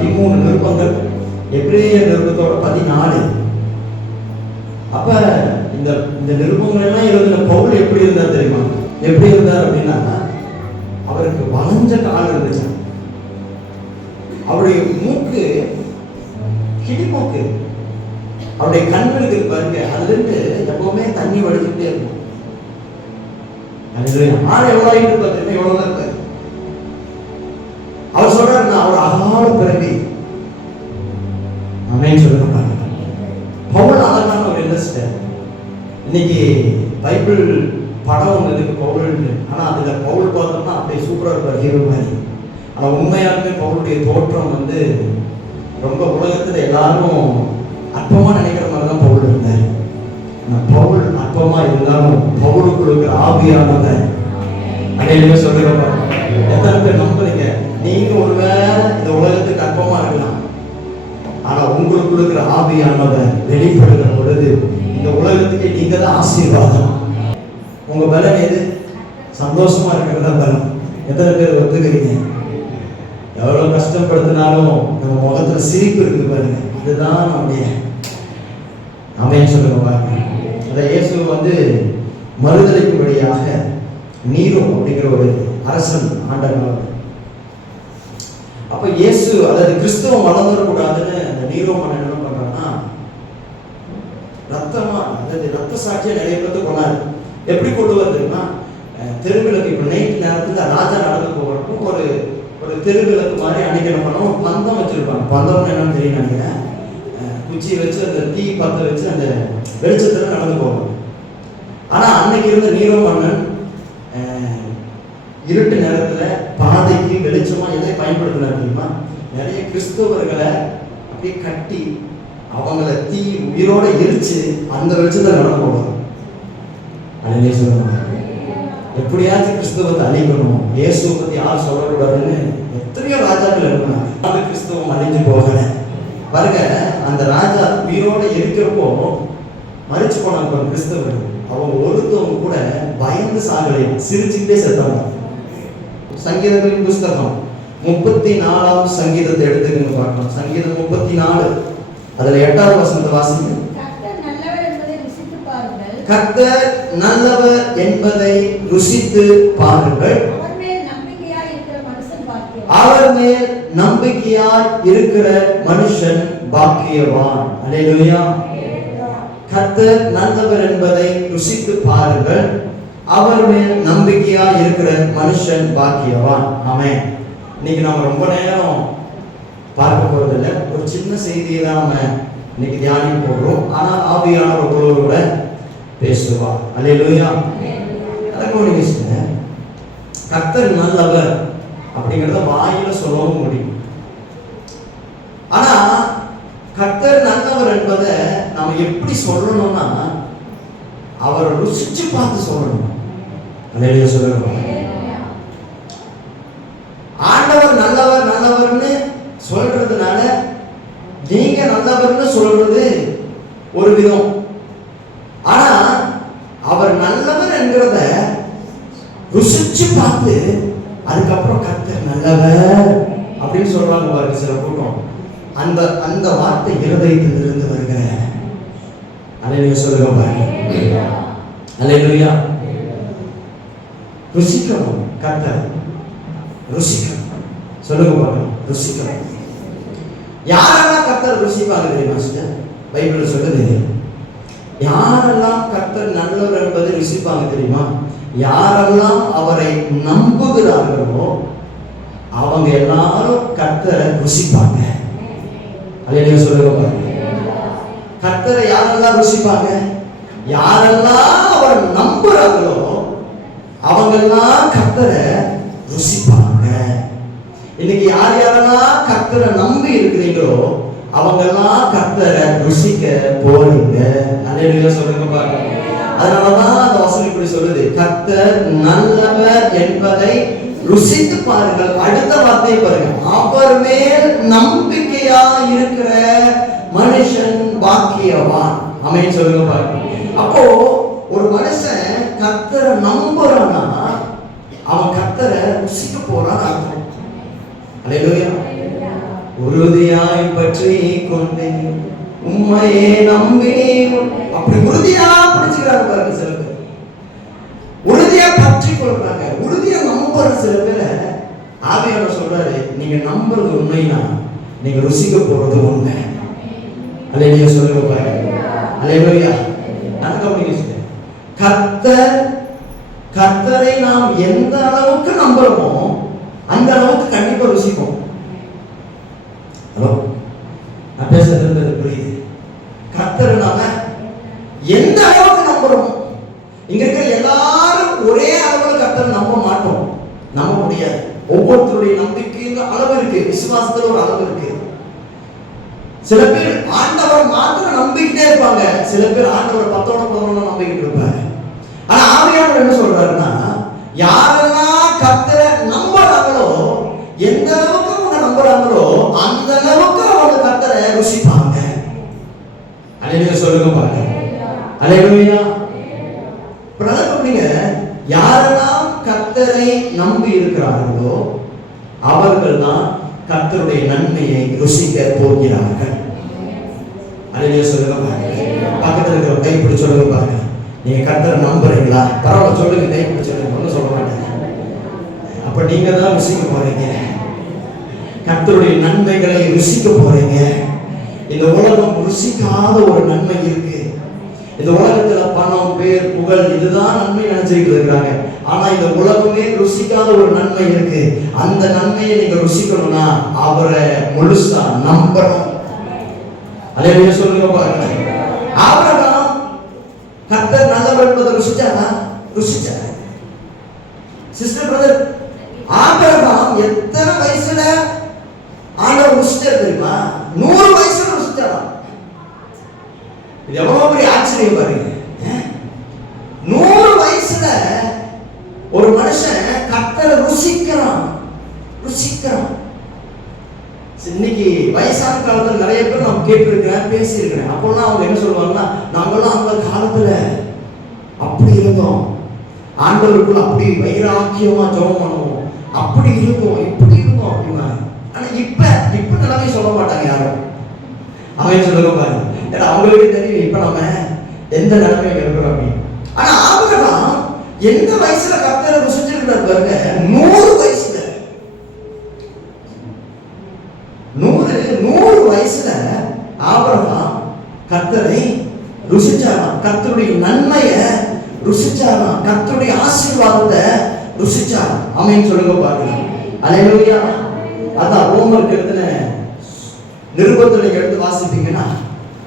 13 நிருபங்கள், எபிரேயர் நிருபத்தோட 14. அப்ப இந்த இந்த நிருபங்கள் எல்லாம் எழுதின பவுல் எப்படி இருந்தார் தெரியுமா? எப்படி இருந்தார் அப்படின்னா, அவருக்கு வளைஞ்ச கால் இருந்துச்சு. அவருடைய மூக்கு கிளிமூக்கு, அவருடைய கண்களுக்கு பாருங்க, அதுல இருந்து எப்பவுமே தண்ணி வடிச்சுட்டே இருக்கும். ஆள் எவ்வளவு ஆயிட்டு இருப்பாரு, எவ்வளவு இருப்பாரு. அவர் சொல்றாரு, நான் அவர் அகால பிறவி அப்படின்னு சொல்லுங்க. பவுல் அழகான ஒரு இன்வெஸ்டர். இன்னைக்கு பைபிள் படம் ஒன்று இருக்கு பவுல், ஆனா அதுல பவுல் பார்த்தோம்னா அப்படியே சூப்பரா இருப்பார், ஹீரோ மாதிரி. ஆனா உண்மையாலுமே பவுலுடைய தோற்றம் வந்து ரொம்ப உலகத்துல எல்லாரும் அற்பமா நினைக்கிற மாதிரி தான் பவுல் இருந்தார். பவுல் அற்பமா இருந்தாலும் பவுலுக்குள் இருக்கிற ஆவியானவர் அடையிலுமே சொல்லுங்க. எத்தனை பேர் நம்புறீங்க? நீங்க ஒருவேளை இந்த உலகத்துக்கு அற்பமா இருக்கலாம், ஆனா உங்களுக்குள் இருக்கிற ஆவியானவர் வெளிப்படுகிற பொழுது இந்த உலகத்துக்கு நீங்க தான் ஆசீர்வாதம். உங்க பலம் எது? சந்தோஷமா இருக்கிறதா பலம். எத்தனை பேர் ஒத்துக்கிறீங்க? எவ்வளவு கஷ்டப்படுத்தினாலும் நம்ம முகத்துல சிரிப்பு இருக்குது பாருங்க, இதுதான் நம்முடைய அமைன்னு சொல்லுங்க பாருங்க. அந்த இயேசு வந்து மறுதளிக்கும்படியாக நீரோ அப்படிங்கிற ஒரு அரசன் ஆண்டவர். அப்ப இயேசு அதாவது கிறிஸ்துவம் வளர்ந்துடக்கூடாதுன்னு அந்த நீரோ மன்னன் என்ன பண்றான்னா, ரத்தமா அதாவது ரத்த சாட்சியை நிறைய பேர்த்து கொண்டாரு. எப்படி கொண்டு வருதுன்னா, தெருவிளக்கு இப்ப நைட் நேரத்துல ராஜா நடந்து போகிறப்போ ஒரு ஒரு தெருவிளக்கு மாதிரி அன்னைக்கு என்ன பண்ணுவோம், பந்தம் வச்சிருப்பாங்க. பந்தம் என்னன்னு தெரியும் நினைக்கிறேன். குச்சி வச்சு அந்த தீ பத்த வச்சு அந்த வெளிச்சத்துல நடந்து போவாங்க. ஆனா அன்னைக்கு இருந்த நீரோ மன்னன் இருட்டு நேரத்துல பாதைக்கு வெளிச்சமா எதை பயன்படுத்தினார் தெரியுமா? நிறைய கிறிஸ்தவர்களை அப்படியே கட்டி அவங்கள தீ உயிரோட எரிச்சு அந்த வெளிச்சத்துல நடந்து போவாங்க. அன்னைக்கே சொல்லுவாங்க, எப்படியாச்சும் கிறிஸ்தவத்தை அழிக்கணும், இயேசுவை பத்தி யாரும் சொல்லக்கூடாதுன்னு எத்தனையோ ராஜாக்கள் இருந்தாங்க. அது கிறிஸ்தவம் அழிஞ்சு போகல பாருங்க. அந்த ராஜா உயிரோட இருக்கிறப்போ மறிச்சு போனாங்க கிறிஸ்தவர்கள். அவங்க ஒருத்தவங்க கூட பயந்து சாகலை, சிரிச்சுக்கிட்டே செத்தாங்க. சங்கீதங்களின் புஸ்தகம் 34ஆம் சங்கீதத்தை எடுத்துக்கங்க பார்க்கலாம். சங்கீதம் 34 அதுல 8வது வசனத்தை வாசிங்க. கர்த்தர் நல்லவர் என்பதை ருசித்து பாருங்கள், அவர் மேல் நம்பிக்கையாய் இருக்கிற மனுஷன் பாக்கியவான். அல்லேலூயா. கர்த்தர் நல்லவர் என்பதை ருசித்து பாருங்கள், அவர் மேல் நம்பிக்கையாய் இருக்கிற மனுஷன் பாக்கியவான். ஆமென். இன்னைக்கு நம்ம ரொம்ப நேரம் பார்க்க போறதில்லை, ஒரு சின்ன செய்தியை தான் நம்ம இன்னைக்கு தியானம் போடுறோம். ஆனா ஆவியானவர் ஒவ்வொருவரோட பேசுவார். அல்லேலூயா. கர்த்தர் நல்லவர் அப்படிங்கிறத வாயில சொல்லவும் முடியும். ஆனா கர்த்தர் நல்லவர் என்பதை நாம எப்படி சொல்லணும்னா, அவரை ருசிச்சு பார்த்து சொல்லணும். அல்லேலூயா சொல்லுங்க. ஆண்டவர் நல்லவர் நல்லவர்னு சொல்றதுனால நீங்க நல்லவர்னு சொல்றது ஒரு விதம். ஆனா அவர் நல்லவர் என்கிறத ருசிச்சு பார்த்து அதுக்கப்புறம் கர்த்தர் நல்லவர் அப்படின்னு சொல்றாங்க பாருங்க சில கூட்டம். அந்த அந்த வார்த்தை இருதயத்திலிருந்து வருகிற அல்லேலூயா சொல்லுங்க பாருங்க. அல்லேலூயா. ருசிக்கணும், கர்த்தர் ருசிக்கணும். சொல்லுங்க பாருங்க, ருசிக்கணும். யாரெல்லாம் கர்த்தர் ருசிப்பாங்க தெரியுமா? பைபிள் சொல்லுது, யாரெல்லாம் கர்த்தர் நல்லவர் என்பதை ருசிப்பாங்க தெரியுமா? யாரெல்லாம் அவரை நம்புகிறார்களோ அவங்க எல்லாரும் கர்த்தரை ருசிப்பாங்க. அல்லேலூயா சொல்லுங்க பாருங்க. கர்த்தரை யாரெல்லாம் ருசிப்பாங்க? யாரெல்லாம் அவர் நம்புறாங்களோ அவங்க எல்லாம் கர்த்தரை ருசிப்பாங்க. இன்னைக்கு யார் யாரெல்லாம் கர்த்தரை நம்பி இருக்கிறீங்களோ அவங்க எல்லாம் கர்த்தரை ருசிக்க போறீங்க. அல்லேலூயா சொல்லுங்க பாருங்க. அதனாலதான் அந்த வசனம் இப்படி சொல்லுது, கர்த்தர் நல்லவர் என்பதை ருசித்து பாருங்கள். அடுத்த வார்த்தையை பாருங்க, அவர் மேல் நம்பிக்கையா இருக்கிற மனுஷன் பாக்கியவான். ஆமென் சொல்லுங்க பாருங்க. அப்போ ஒரு மனுஷன் கர்த்தரை நம்புறானா அவன் கர்த்தரை ருசிக்க போறான்னு அர்த்தம். அல்லேலூயா. உறுதியாய் பற்றி கொண்டேன் உம்மையே நம்பி. அப்படி உறுதியா பிடிச்சுக்கிறாங்க பாருங்க. சில பேர் உறுதியா பற்றி கொள்றாங்க, உறுதியா நம்புற சில பேரை ஆவியானவர் சொல்றாரு, நீங்க நம்புறது உண்மைனா நீங்க ருசிக்க போறது உண்மை. அல்லேலூயா சொல்லுங்க பாருங்க. அல்லேலூயா. கர்த்தரை நாம் எந்த அளவுக்கு நம்புறோமோ அந்த அளவுக்கு கண்டிப்பா ருசிப்போம். ஹலோ, நான் பேசுறது புரியுது? கர்த்தரை நாம எந்த அளவுக்கு நம்புறோமோ, இங்க இருக்கிற எல்லாரும் ஒரே அளவுல கர்த்தரை நம்ப மாட்டோம், நம்ப முடியாது. ஒவ்வொருத்தருடைய நம்பிக்கையில அளவு இருக்கு, விசுவாசத்துல ஒரு அளவு இருக்கு. சில பேர் ஆண்டவர் மாத்திரம் நம்பிக்கிட்டே இருப்பாங்க, சில பேர் ஆண்டவர் 10 நம்பிக்கிட்டு இருப்பாங்க. ஆனா ஆவியானவர் என்ன சொல்றாருன்னா, யாரெல்லாம் கர்த்தரை நம்புறாங்களோ, எந்த அளவுக்கு அவங்க நம்புறாங்களோ அந்த அளவுக்கு அவங்க கர்த்தரை ருசிப்பாங்க. அல்லேலூயா சொல்லுங்க பாருங்க. அல்லேலூயா. பிரதமர், யாரெல்லாம் கர்த்தரை நம்பி இருக்கிறார்களோ அவர்கள் தான் கர்த்தருடைய நன்மையை ருசிக்க போகிறார்கள். அல்லேலூயா சொல்லுங்க பாருங்க. பக்கத்துல இருக்கிற கைப்பிடி சொல்லுங்க பாருங்க. நீங்க கர்த்தரை நம்புறீங்களா? பரவாயில்ல சொல்லுங்க, கைப்பிடி சொல்லுங்க, ஒன்றும் சொல்ல மாட்டேங்க. அப்ப நீங்க தான் ருசிக்க போறீங்க, கர்த்தருடைய நன்மைகளை ருசிக்க போறீங்க. இந்த உலகம் ருசிக்காத ஒரு நன்மை இருக்கு. இந்த உலகத்துல பணம், பேர், புகழ் இதுதான் நன்மை நினைச்சிட்டு இருக்காங்க. ஆனா இந்த உலகமே ருசிக்காத ஒரு நன்மை இருக்கு. அந்த நன்மையை நீங்க ருசிக்கணும்னா அவரை முழுசா நம்பணும். அல்லேலூயா சொல்லுங்க பாருங்க. ஆபிரகாம் கர்த்தர் நல்லவர் என்பதை ருசிச்சாரா? ருசிச்சார். சிஸ்டர் பிரதர், ஆபிரகாம் எத்தனை வயசுல ஆண்டவர் ருசிச்சார் தெரியுமா? 100 வயசுல ருசிச்சாரா? இது எவ்வளவு பெரிய ஆச்சரியம் பாருங்க. 100 வயசுல ஒரு மனுஷன் கர்த்தரை ருசிக்கிறான். இன்னைக்கு வயசான காலத்துல நிறைய பேர் நான் கேட்டிருக்கிறேன், பேசியிருக்கிறேன். அப்போல்லாம் அவங்க என்ன சொல்லுவாங்கன்னா, நாங்கெல்லாம் அந்த காலத்துல அப்படி இருந்தோம், ஆண்டவருக்குள்ள அப்படி வைராக்கியமா ஜெபம் பண்ணுவோம், அப்படி இருந்தோம், இப்படி இருந்தோம் அப்படின்னா. ஆனா இப்ப நிலைமை சொல்ல மாட்டாங்க யாரும். அவன் சொல்லுங்க பாருங்க, ஏன்னா அவங்களுக்கு தெரியும் இப்ப நம்ம எந்த நிலைமையில இருக்கிறோம் அப்படின்னு. ஆனா ஆபிரகாம் எந்த வயசுல கர்த்தரை ருசிச்சிருக்கிறார் பாருங்க? 100 வயசுல. 100 வயசுல ஆபிரகாம் கர்த்தரை ருசிச்சாராம், கர்த்தருடைய நன்மையை ருசிச்சாராம், கர்த்தருடைய ஆசீர்வாதத்தை ருசிச்சாராம். ஆமென் சொல்லுங்க பாருங்க. அல்லேலூயா. அதான் ரோமருக்கு எழுதின நிருபத்தை நீங்க எடுத்து வாசிப்பீங்கன்னா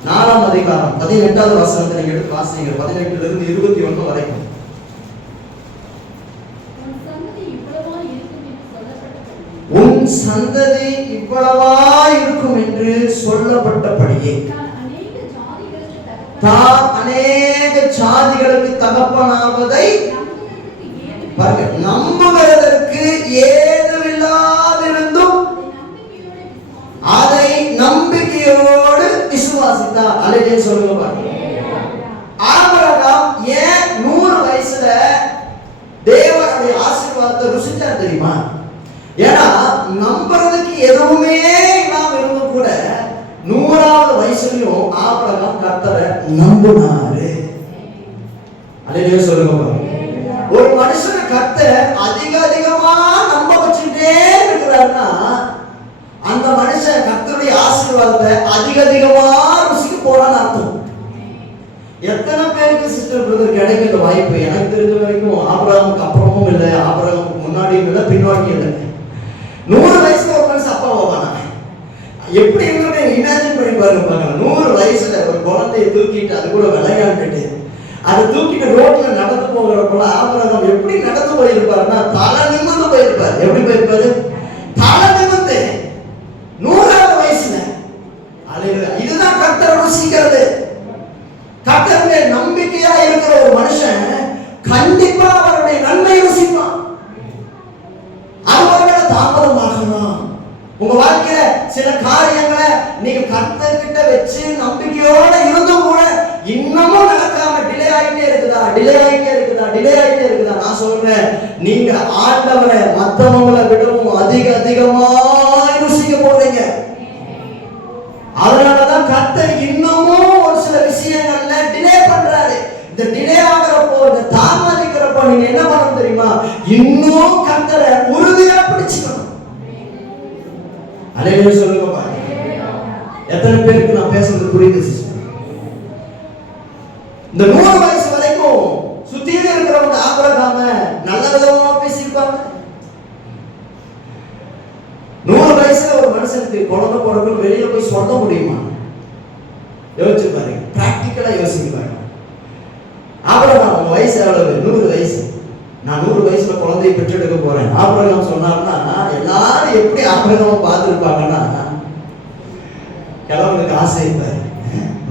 4ஆம் அதிகாரம் 18வது வசனத்தை நீங்க எடுத்து வாசிங்க. 18ல இருந்து 21 வரைக்கும். உன் சந்ததி இவ்வளவா இருக்கும் என்று சொல்லப்பட்டபடியே தான் அநேக ஜாதிகளுக்கு தகப்பனாவதை நம்புவதற்கு ஏதுவில்லாதிருந்தும் அதை நம்பிக்கையோடு விசுவாசித்தார். அல்லேலூயா சொல்லுங்க பாருங்க. ஆபிரகாம் ஏன் 100 வயசுல தேவனுடைய ஆசீர்வாதத்தை ருசிச்சார் தெரியுமா? ஏன்னா நம்புறதுக்கு எதுவுமே இல்லாம இருந்தும் கூட 100வது வயசுலயும் ஆபிரகாம் கர்த்தரை நம்பினாரு. அல்லேலூயா சொல்லுங்க பாருங்க. ஒரு மனுஷனை கர்த்தர் அதிகமா நம்ப வச்சுட்டே இருக்கிறாருன்னா அந்த மனுஷன் கர்த்தருடைய ஆசீர்வாதத்தை அதிகமா ருசிக்க போறான்னு அர்த்தம். எத்தனை பேருக்கு சிஸ்டர் பிரதர் கிடைக்கும் இந்த வாய்ப்பு? எனக்கு தெரிஞ்ச வரைக்கும் ஆபிரகாமுக்கு அப்புறமும் இல்லை, ஆபிரகாமுக்கு முன்னாடியும் இல்லை, பின்னாடியும் இல்லை. 100 வயசுல ஒரு மனுஷன் அப்பா ஆவானா? எப்படி இவங்க இமேஜின் பண்ணி பாருங்க. 100 வயசுல ஒரு குழந்தையை தூக்கிட்டு அது கூட விளையாண்டுட்டு அதை தூக்கிட்டு ரோட்ல நடந்து போகிறப்ப ஆபிரகாம் எப்படி நடந்து போயிருப்பாருன்னா தலை நிமிர்ந்து போயிருப்பாரு. எப்படி போயிருப்பாரு? தலை நிமிர்ந்து 100வது வயசுல. இதுதான் கர்த்தரை ருசிக்கிறது. கர்த்தருடைய நம்பிக்கையா இருக்கிற ஒரு மனுஷன் கண்டிப்பா அவருடைய நன்மை ருசிப்பான். அவரோட தாமதமாகணும். உங்க வாழ்க்கையில சில காரியங்களை நீங்க கர்த்தர்கிட்ட வச்சு நம்பிக்கையோட இருந்தும் கூட இன்னமும் நடக்காம டிலே ஆயிட்டே இருக்குதா? நான் சொல்றேன், நீங்க ஆண்டவரை மத்தவங்களை விடவும் அதிகமாய் ருசிக்க போறீங்க. அதனாலதான் கர்த்தர் இன்னமும் ஒரு சில விஷயங்கள்ல டிலே பண்றாரு. இந்த டிலே ஆகிறப்போ, இந்த தாமதிக்கிறப்போ நீங்க என்ன பண்ணணும் தெரியுமா? இன்னும் கர்த்தரை உறுதியா பிடிச்சுக்கணும். அல்லேலூயா சொல்லுங்க பாருங்க. எத்தனை பேருக்கு நான் பேசுறது புரியுது சிஸ்டர்? இந்த 100 வயசு வரைக்கும் சுத்தியில இருக்கிறவங்க ஆபிரகாம நல்ல விதமா பேசியிருப்பாங்க. 100 வயசுல ஒரு மனுஷனுக்கு குழந்தை பிறக்கணும், வெளியில போய் சொல்ல முடியுமா? யோசிச்சு பாருங்க, பிராக்டிக்கலா யோசிச்சு பாருங்க. ஆபிரகாம் உங்க வயசு எவ்வளவு? 100 வயசு. நான் 100 வயசுல குழந்தையை பெற்றெடுக்க போறேன் ஆபிரகாம் சொன்னார்னா, எல்லாரும் எப்படி ஆபிரகாம் பார்த்துருப்பாங்கன்னா, கிழவனுக்கு ஆசை இருப்பாரு,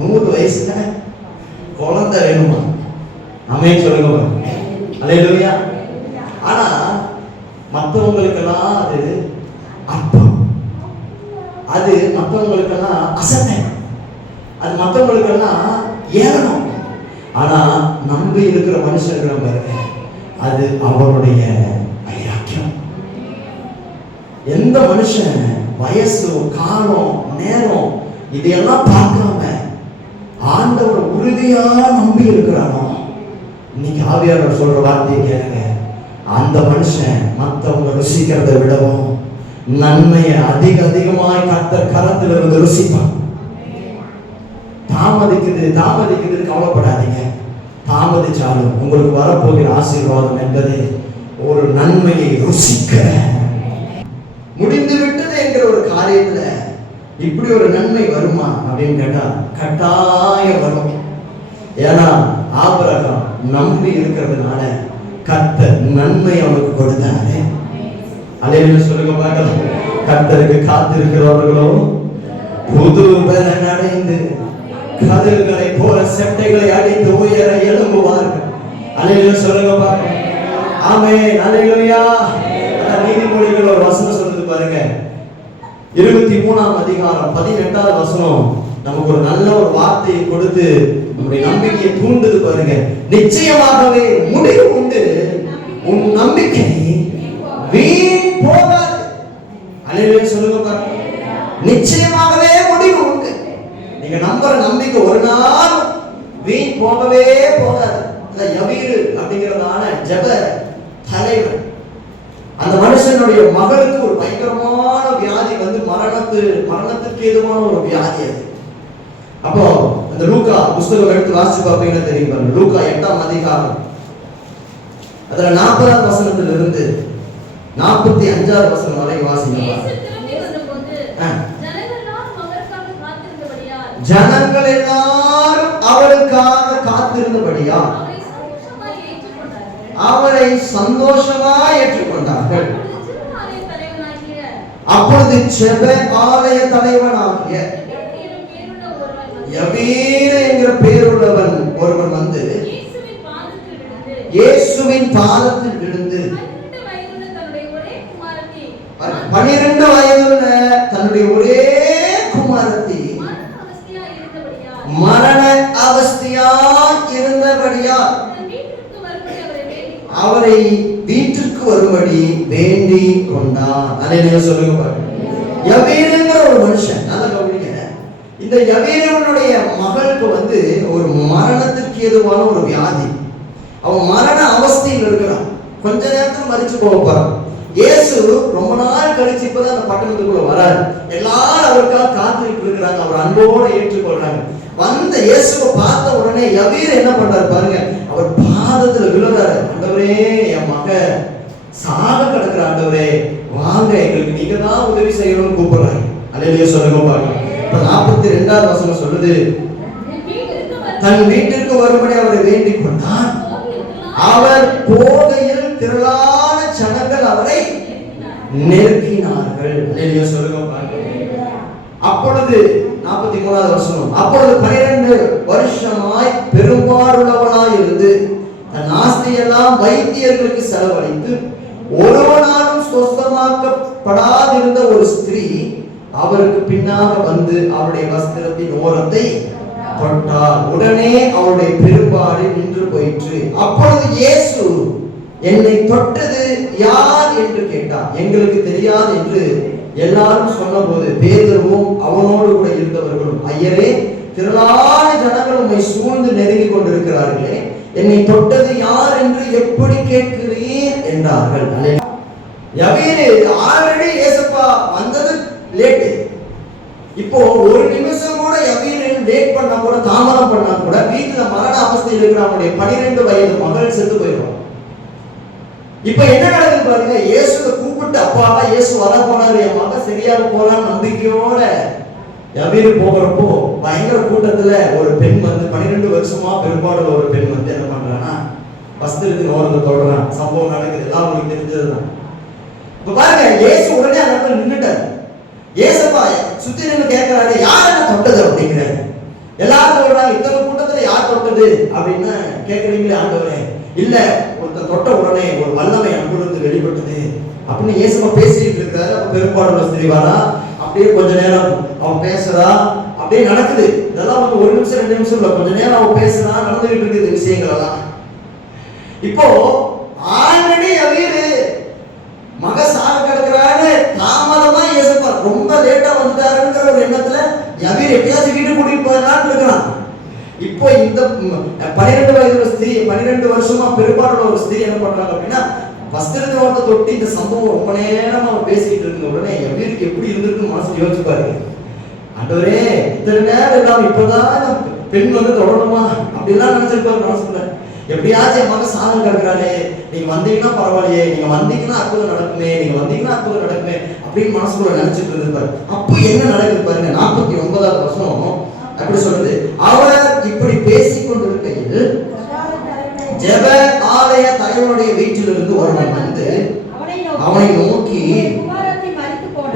100 வயசுல குழந்தை வேணுமா? ஆமென் சொல்லுங்க. அல்லேலூயா. ஆனா மற்றவங்களுக்கெல்லாம் அது அற்பம், அது மற்றவங்களுக்கெல்லாம் அசட்டை, அது மற்றவங்களுக்கெல்லாம் ஏளனம். ஆனா நம்பி இருக்கிற மனுஷர்கள் பாருங்க, அது அவருடைய வைராக்கியம். எந்த மனுஷன் வயசு, காலம், நேரம் இதையெல்லாம் பார்க்காம ஆண்டவரை உறுதியா நம்பி இருக்கிறானோ, இன்னைக்கு ஆவியானவர் சொல்ற வார்த்தையை கேளுங்க, அந்த மனுஷன் மற்றவங்க ருசிக்கிறதை விடவும் நன்மையை அதிகமாய் கர்த்தர் கரத்துல இருந்து ருசிப்பான். தாமதிக்குது கவலைப்படாதீங்க. தாமதிச்சாலும் உங்களுக்கு வரப்போகிற ஆசீர்வாதம் என்பது ஒரு நன்மையை ருசிக்க முடிந்து விட்டது என்கிற ஒரு காரியத்துல இப்படி ஒரு நன்மை வருமா அப்படின்னு கேட்டா கட்டாயம் வரும். ஏன்னா ஆபிரகாம் நம்பி இருக்கிறதுனால கர்த்தர் நன்மை அவனுக்கு கொடுத்தாரு. அல்லேலூயா சொல்லுங்க பார்க்கலாம். கர்த்தருக்கு காத்திருக்கிறவர்களோ புது பலன் அடைந்து கதிர்களை போல செட்டைகளை அடித்து உயர எழும்புவார்கள். அல்லேலூயா சொல்லுங்க பாருங்க. ஆமென். அல்லேலூயா. நீதிமொழிகள் ஒரு வசனம் சொல்லுது பாருங்க, 23ஆம் அதிகாரம் 18வது வசனம் நமக்கு ஒரு நல்ல ஒரு வார்த்தையை கொடுத்து நம்முடைய நம்பிக்கையை தூண்டுது பாருங்க. நிச்சயமாகவே முடிவு உண்டு, உன் நம்பிக்கை வீண் போகாது. அல்லேலூயா சொல்லுங்க பாருங்க. நிச்சயமாகவே முடிவு உண்டு. நீங்க நம்புற நம்பிக்கை ஒரு நாள் வீண் போகவே போகாது. இந்த யவீரு அப்படிங்கிறதான ஜெப தலைவன், அந்த மனுஷனுடைய மகளுக்கு ஒரு பயங்கரமான வியாதி வந்து மரணத்துக்கு ஏதுவான ஒரு வியாதி அது. அப்போ அந்த லூக்கா புத்தகம் எடுத்து வாசிச்சு பார்ப்பீங்கன்னா தெரியும். லூக்கா 8ஆம் அதிகாரம் அதுல 40ஆம் வசனத்திலிருந்து 45ஆவது வசனம் வரை வாசிங்க. ஜனங்கள் எல்லாரும் அவருக்காக காத்திருந்தபடியால் அவரை சந்தோஷமாய் ஏற்றுக்கொண்டார்கள். அப்பொழுது ஜெப ஆலய தலைவனாகிய யவீரு என்கிற பேருள்ளவன் ஒருவன் வந்து இயேசுவின் பாதத்தில் விழுந்து 12 வயதுள்ள தன்னுடைய ஒரே குமாரத்தி மரண அவஸ்தையாய் இருந்தபடியால் அவரை வீட்டிற்கு வரும்படி வேண்டி கொண்டார். அல்லேலூயா சொல்லுங்க பாருங்க. யவீருங்கிற ஒரு மனுஷன், நல்ல கவனிங்க, இந்த யவீருடைய மகளுக்கு வந்து ஒரு மரணத்துக்கு ஏதுவான ஒரு வியாதி. அவன் மரண அவஸ்தையில் இருக்கிறான். கொஞ்ச நேரத்தில் மரிச்சு போக போறான். இயேசு ரொம்ப நாள் கழிச்சு இப்பதான் அந்த பட்டணத்துக்குள்ள வராரு. எல்லாரும் அவருக்காக காத்துக்கிட்டு இருக்கிறாங்க. அவர் அன்போடு ஏற்றுக்கொள்றாங்க. வந்த இயேசுவை பார்த்த உடனே யவீர் என்ன பண்றாரு பாருங்க, அவர் பாதத்துல விழுறாரு. ஆண்டவரே, என் மக சாக கிடக்குற, ஆண்டவரே வாங்க, எங்களுக்கு நீங்க தான் உதவி செய்யணும்னு கூப்பிடுறாரு. அல்லேலூயா சொல்லுங்க பாருங்க. இப்ப 42வது வசனம் சொல்லுது, தன் வீட்டிற்கு வரும்படி அவரை வேண்டிக் கொண்டார். அவர் போகையில் திரளான ஜனங்கள் அவரை நெருக்கினார்கள். அல்லேலூயா சொல்லுங்க பாருங்க. அப்பொழுது 43வது வசனம், அப்பொழுது 12 வருஷமாய் பெரும்பாடுள்ளவனாய் இருந்து தன் ஆஸ்தியெல்லாம் வைத்தியர்களுக்கு செலவழித்து ஒருவனாலும் சொஸ்தமாக்கப்படாதிருந்த ஒரு ஸ்திரீ அவருக்கு பின்னாக வந்து அவருடைய வஸ்திரத்தின் ஓரத்தை தொட்டார். உடனே அவருடைய பெரும்பாடு நின்று போயிற்று. அப்பொழுது இயேசு, என்னை தொட்டது யார் என்று கேட்டார். எங்களுக்கு தெரியாது என்று எல்லாரும் சொன்னபோது பேதுருவும் அவனோடு கூட இருந்தவர்களும் திரளான ஜனங்கள் உம்மை சூழ்ந்து நெருங்கி கொண்டிருக்கிறார்களே, என்னை தொட்டது யார் என்று எப்படி கேட்கிறீர் என்றார்கள். யவீரு ஆல்ரெடி ஏசப்பா வந்தது லேட். இப்போ ஒரு நிமிஷம் கூட யவீரு லேட் பண்ணா கூட, தாமதம் பண்ணா கூட, வீட்டுல மரண அவஸ்தையில் இருக்கிற அவனுடைய 12 வயது மகள் செத்து போயிடும். இப்ப என்ன நடக்குது பாருங்க, இயேசுவை கூப்பிட்டு, அப்பா இயேசு வர போனாரு, என் மகன் சரியாக போறான்னு நம்பிக்கையோட யவீரு போகிறப்போ பயங்கர கூட்டத்துல ஒரு பெண் வந்து 12 வருஷமா பெரும்பாடுல ஒரு பெண் வந்து என்ன பண்றான்னா வஸ்திரத்தின் ஓரத்தை தொடறான். சம்பவம் நடக்குது, எல்லாம் உங்களுக்கு தெரிஞ்சதுதான். இப்ப பாருங்க, இயேசு உடனே அந்த இடத்துல நின்னுட்டாரு. ஏசப்பா சுத்தி நின்று கேட்கிறாரு, யார் என்ன தொட்டது அப்படிங்கிறாரு. எல்லாரும் சொல்றாங்க, இத்தனை கூட்டத்துல யார் தொட்டது அப்படின்னு கேட்கறீங்களே ஆண்டவரே. இல்ல, ஒருத்தர் தொட்ட உடனே ஒரு வல்லமை அங்கிருந்து வெளிப்பட்டது அப்படின்னு ஏசப்பா பேசிட்டு இருக்காரு. அப்ப பெரும்பாடுள்ள ஸ்திரீ வரா, அப்படியே கொஞ்ச நேரம் அவன் பேசுறா, அப்படியே நடக்குது. இதெல்லாம் வந்து 1 நிமிஷம் 2 நிமிஷம் இல்ல, கொஞ்ச நேரம் அவன் பேசுறா, நடந்துகிட்டு இருக்குது விஷயங்கள் எல்லாம். இப்போ ஆல்ரெடி யவீரு மக சாக கிடக்குறாரு, தாமதமா ஏசப்பா ரொம்ப லேட்டா வந்துட்டாருங்கிற ஒரு எண்ணத்துல யவீர் எப்படியாச்சும் வீட்டு கூட்டிட்டு போயிடலான்னு இருக்கிறான். இப்போ இந்த 12 வயதுல ஸ்திரீ, 12 வருஷமா பெரும்பாலான ஒரு ஸ்திரீ என்ன பண்றாங்க அப்படின்னா, வஸ்திரத்தை தொட்டு இந்த சம்பவம் ரொம்ப நேரமா அவர் பேசிட்டு இருக்க உடனே யவீருக்கு எப்படி இருந்திருக்குன்னு மனசு யோசிச்சு பாருங்க. ஆண்டவரே, இத்தனை நேரம் இல்லாம இப்பதான் பெண் வந்து தொடரணுமா அப்படிலாம் நினைச்சிருப்பாரு மனசுக்குள்ள. எப்படியாச்சும் என் மகன் சாதம் கிடக்குறாளே, நீங்க வந்தீங்கன்னா பரவாயில்லையே, நீங்க வந்தீங்கன்னா அற்புதம் நடக்குமே, நீங்க வந்தீங்கன்னா அற்புதம் நடக்குமே அப்படின்னு மனசுக்குள்ள நினைச்சிட்டு இருந்திருப்பாரு. அப்போ என்ன நடக்குது பாருங்க, 49வது வசனம் அப்படி சொல்லுது, அவர் இப்படி பேசிக் கொண்டிருக்கையில் ஜெப ஆலய தலைவனுடைய வீட்டிலிருந்து ஒருவன் வந்து அவனை நோக்கி,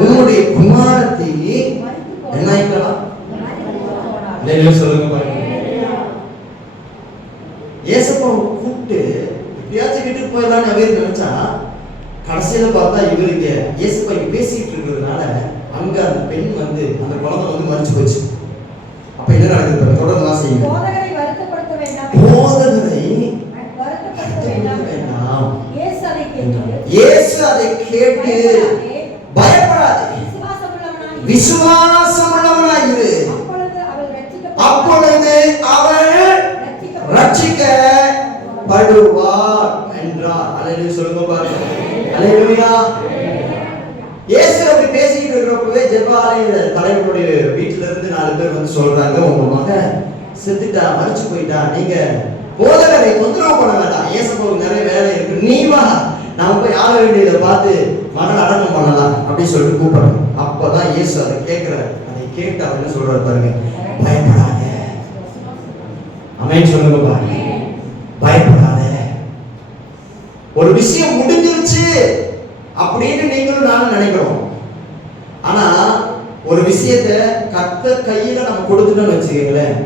உன்னுடைய குமாரத்தி என்ன ஆயிக்கலாம் சொல்லுங்க பாருங்க. ஏசப்பாவை கூப்பிட்டு எப்படியாச்சும் வீட்டுக்கு போயிடலான்னு அவர் நினைச்சா, கடைசியில பார்த்தா இவருக்கு ஏசப்பா இங்க பேசிட்டு இருக்கிறதுனால அங்க அந்த பெண் வந்து அந்த குழந்தை வந்து மறிச்சு போச்சு. அப்ப என்ன நடக்குது தொடர்ந்து தான் செய்யுங்க. போதகரை வருத்தப்படுத்த வேண்டாம், இயேசு அதை கேட்டு பயப்படாதே, விசுவாசமுள்ளவனாய் இரு, அப்பொழுது அவள் ரட்சிக்கப்படுவார் என்றார். அல்லேலூயா சொல்லுங்க பாருங்க. அல்லேலூயா. இயேசு அப்படி பேசிட்டு இருக்கிறப்பவே ஜெபாலய தலைவனுடைய வீட்டுல இருந்து 4 பேர் வந்து சொல்றாங்க, உங்க மகன் செத்துட்டா, மறிச்சு போயிட்டா, நீங்க போதகரை தொந்தரவு பண்ண வேண்டாம், இயேசுவுக்கு நிறைய வேலை இருக்கு, நீ வா, நாம போய் ஆள வேண்டியதை பார்த்து மகன் அடக்கம் பண்ணலாம் அப்படின்னு சொல்லிட்டு கூப்பிடுறோம். அப்பதான் இயேசு அதை கேட்கிறாரு. அதை கேட்டு அவர் என்ன சொல்றாரு பாருங்க, பயப்படாத. ஆமென் சொல்லுங்க பாருங்க, பயப்படாத. ஒரு விஷயம் முடிஞ்சிருச்சு அப்படின்னு நீங்களும் நானும் நினைக்கிறோம். ஆனா ஒரு விஷயத்தை கர்த்தர் கையில நம்ம கொடுத்துட்டோம்னு வச்சுக்கீங்களேன்,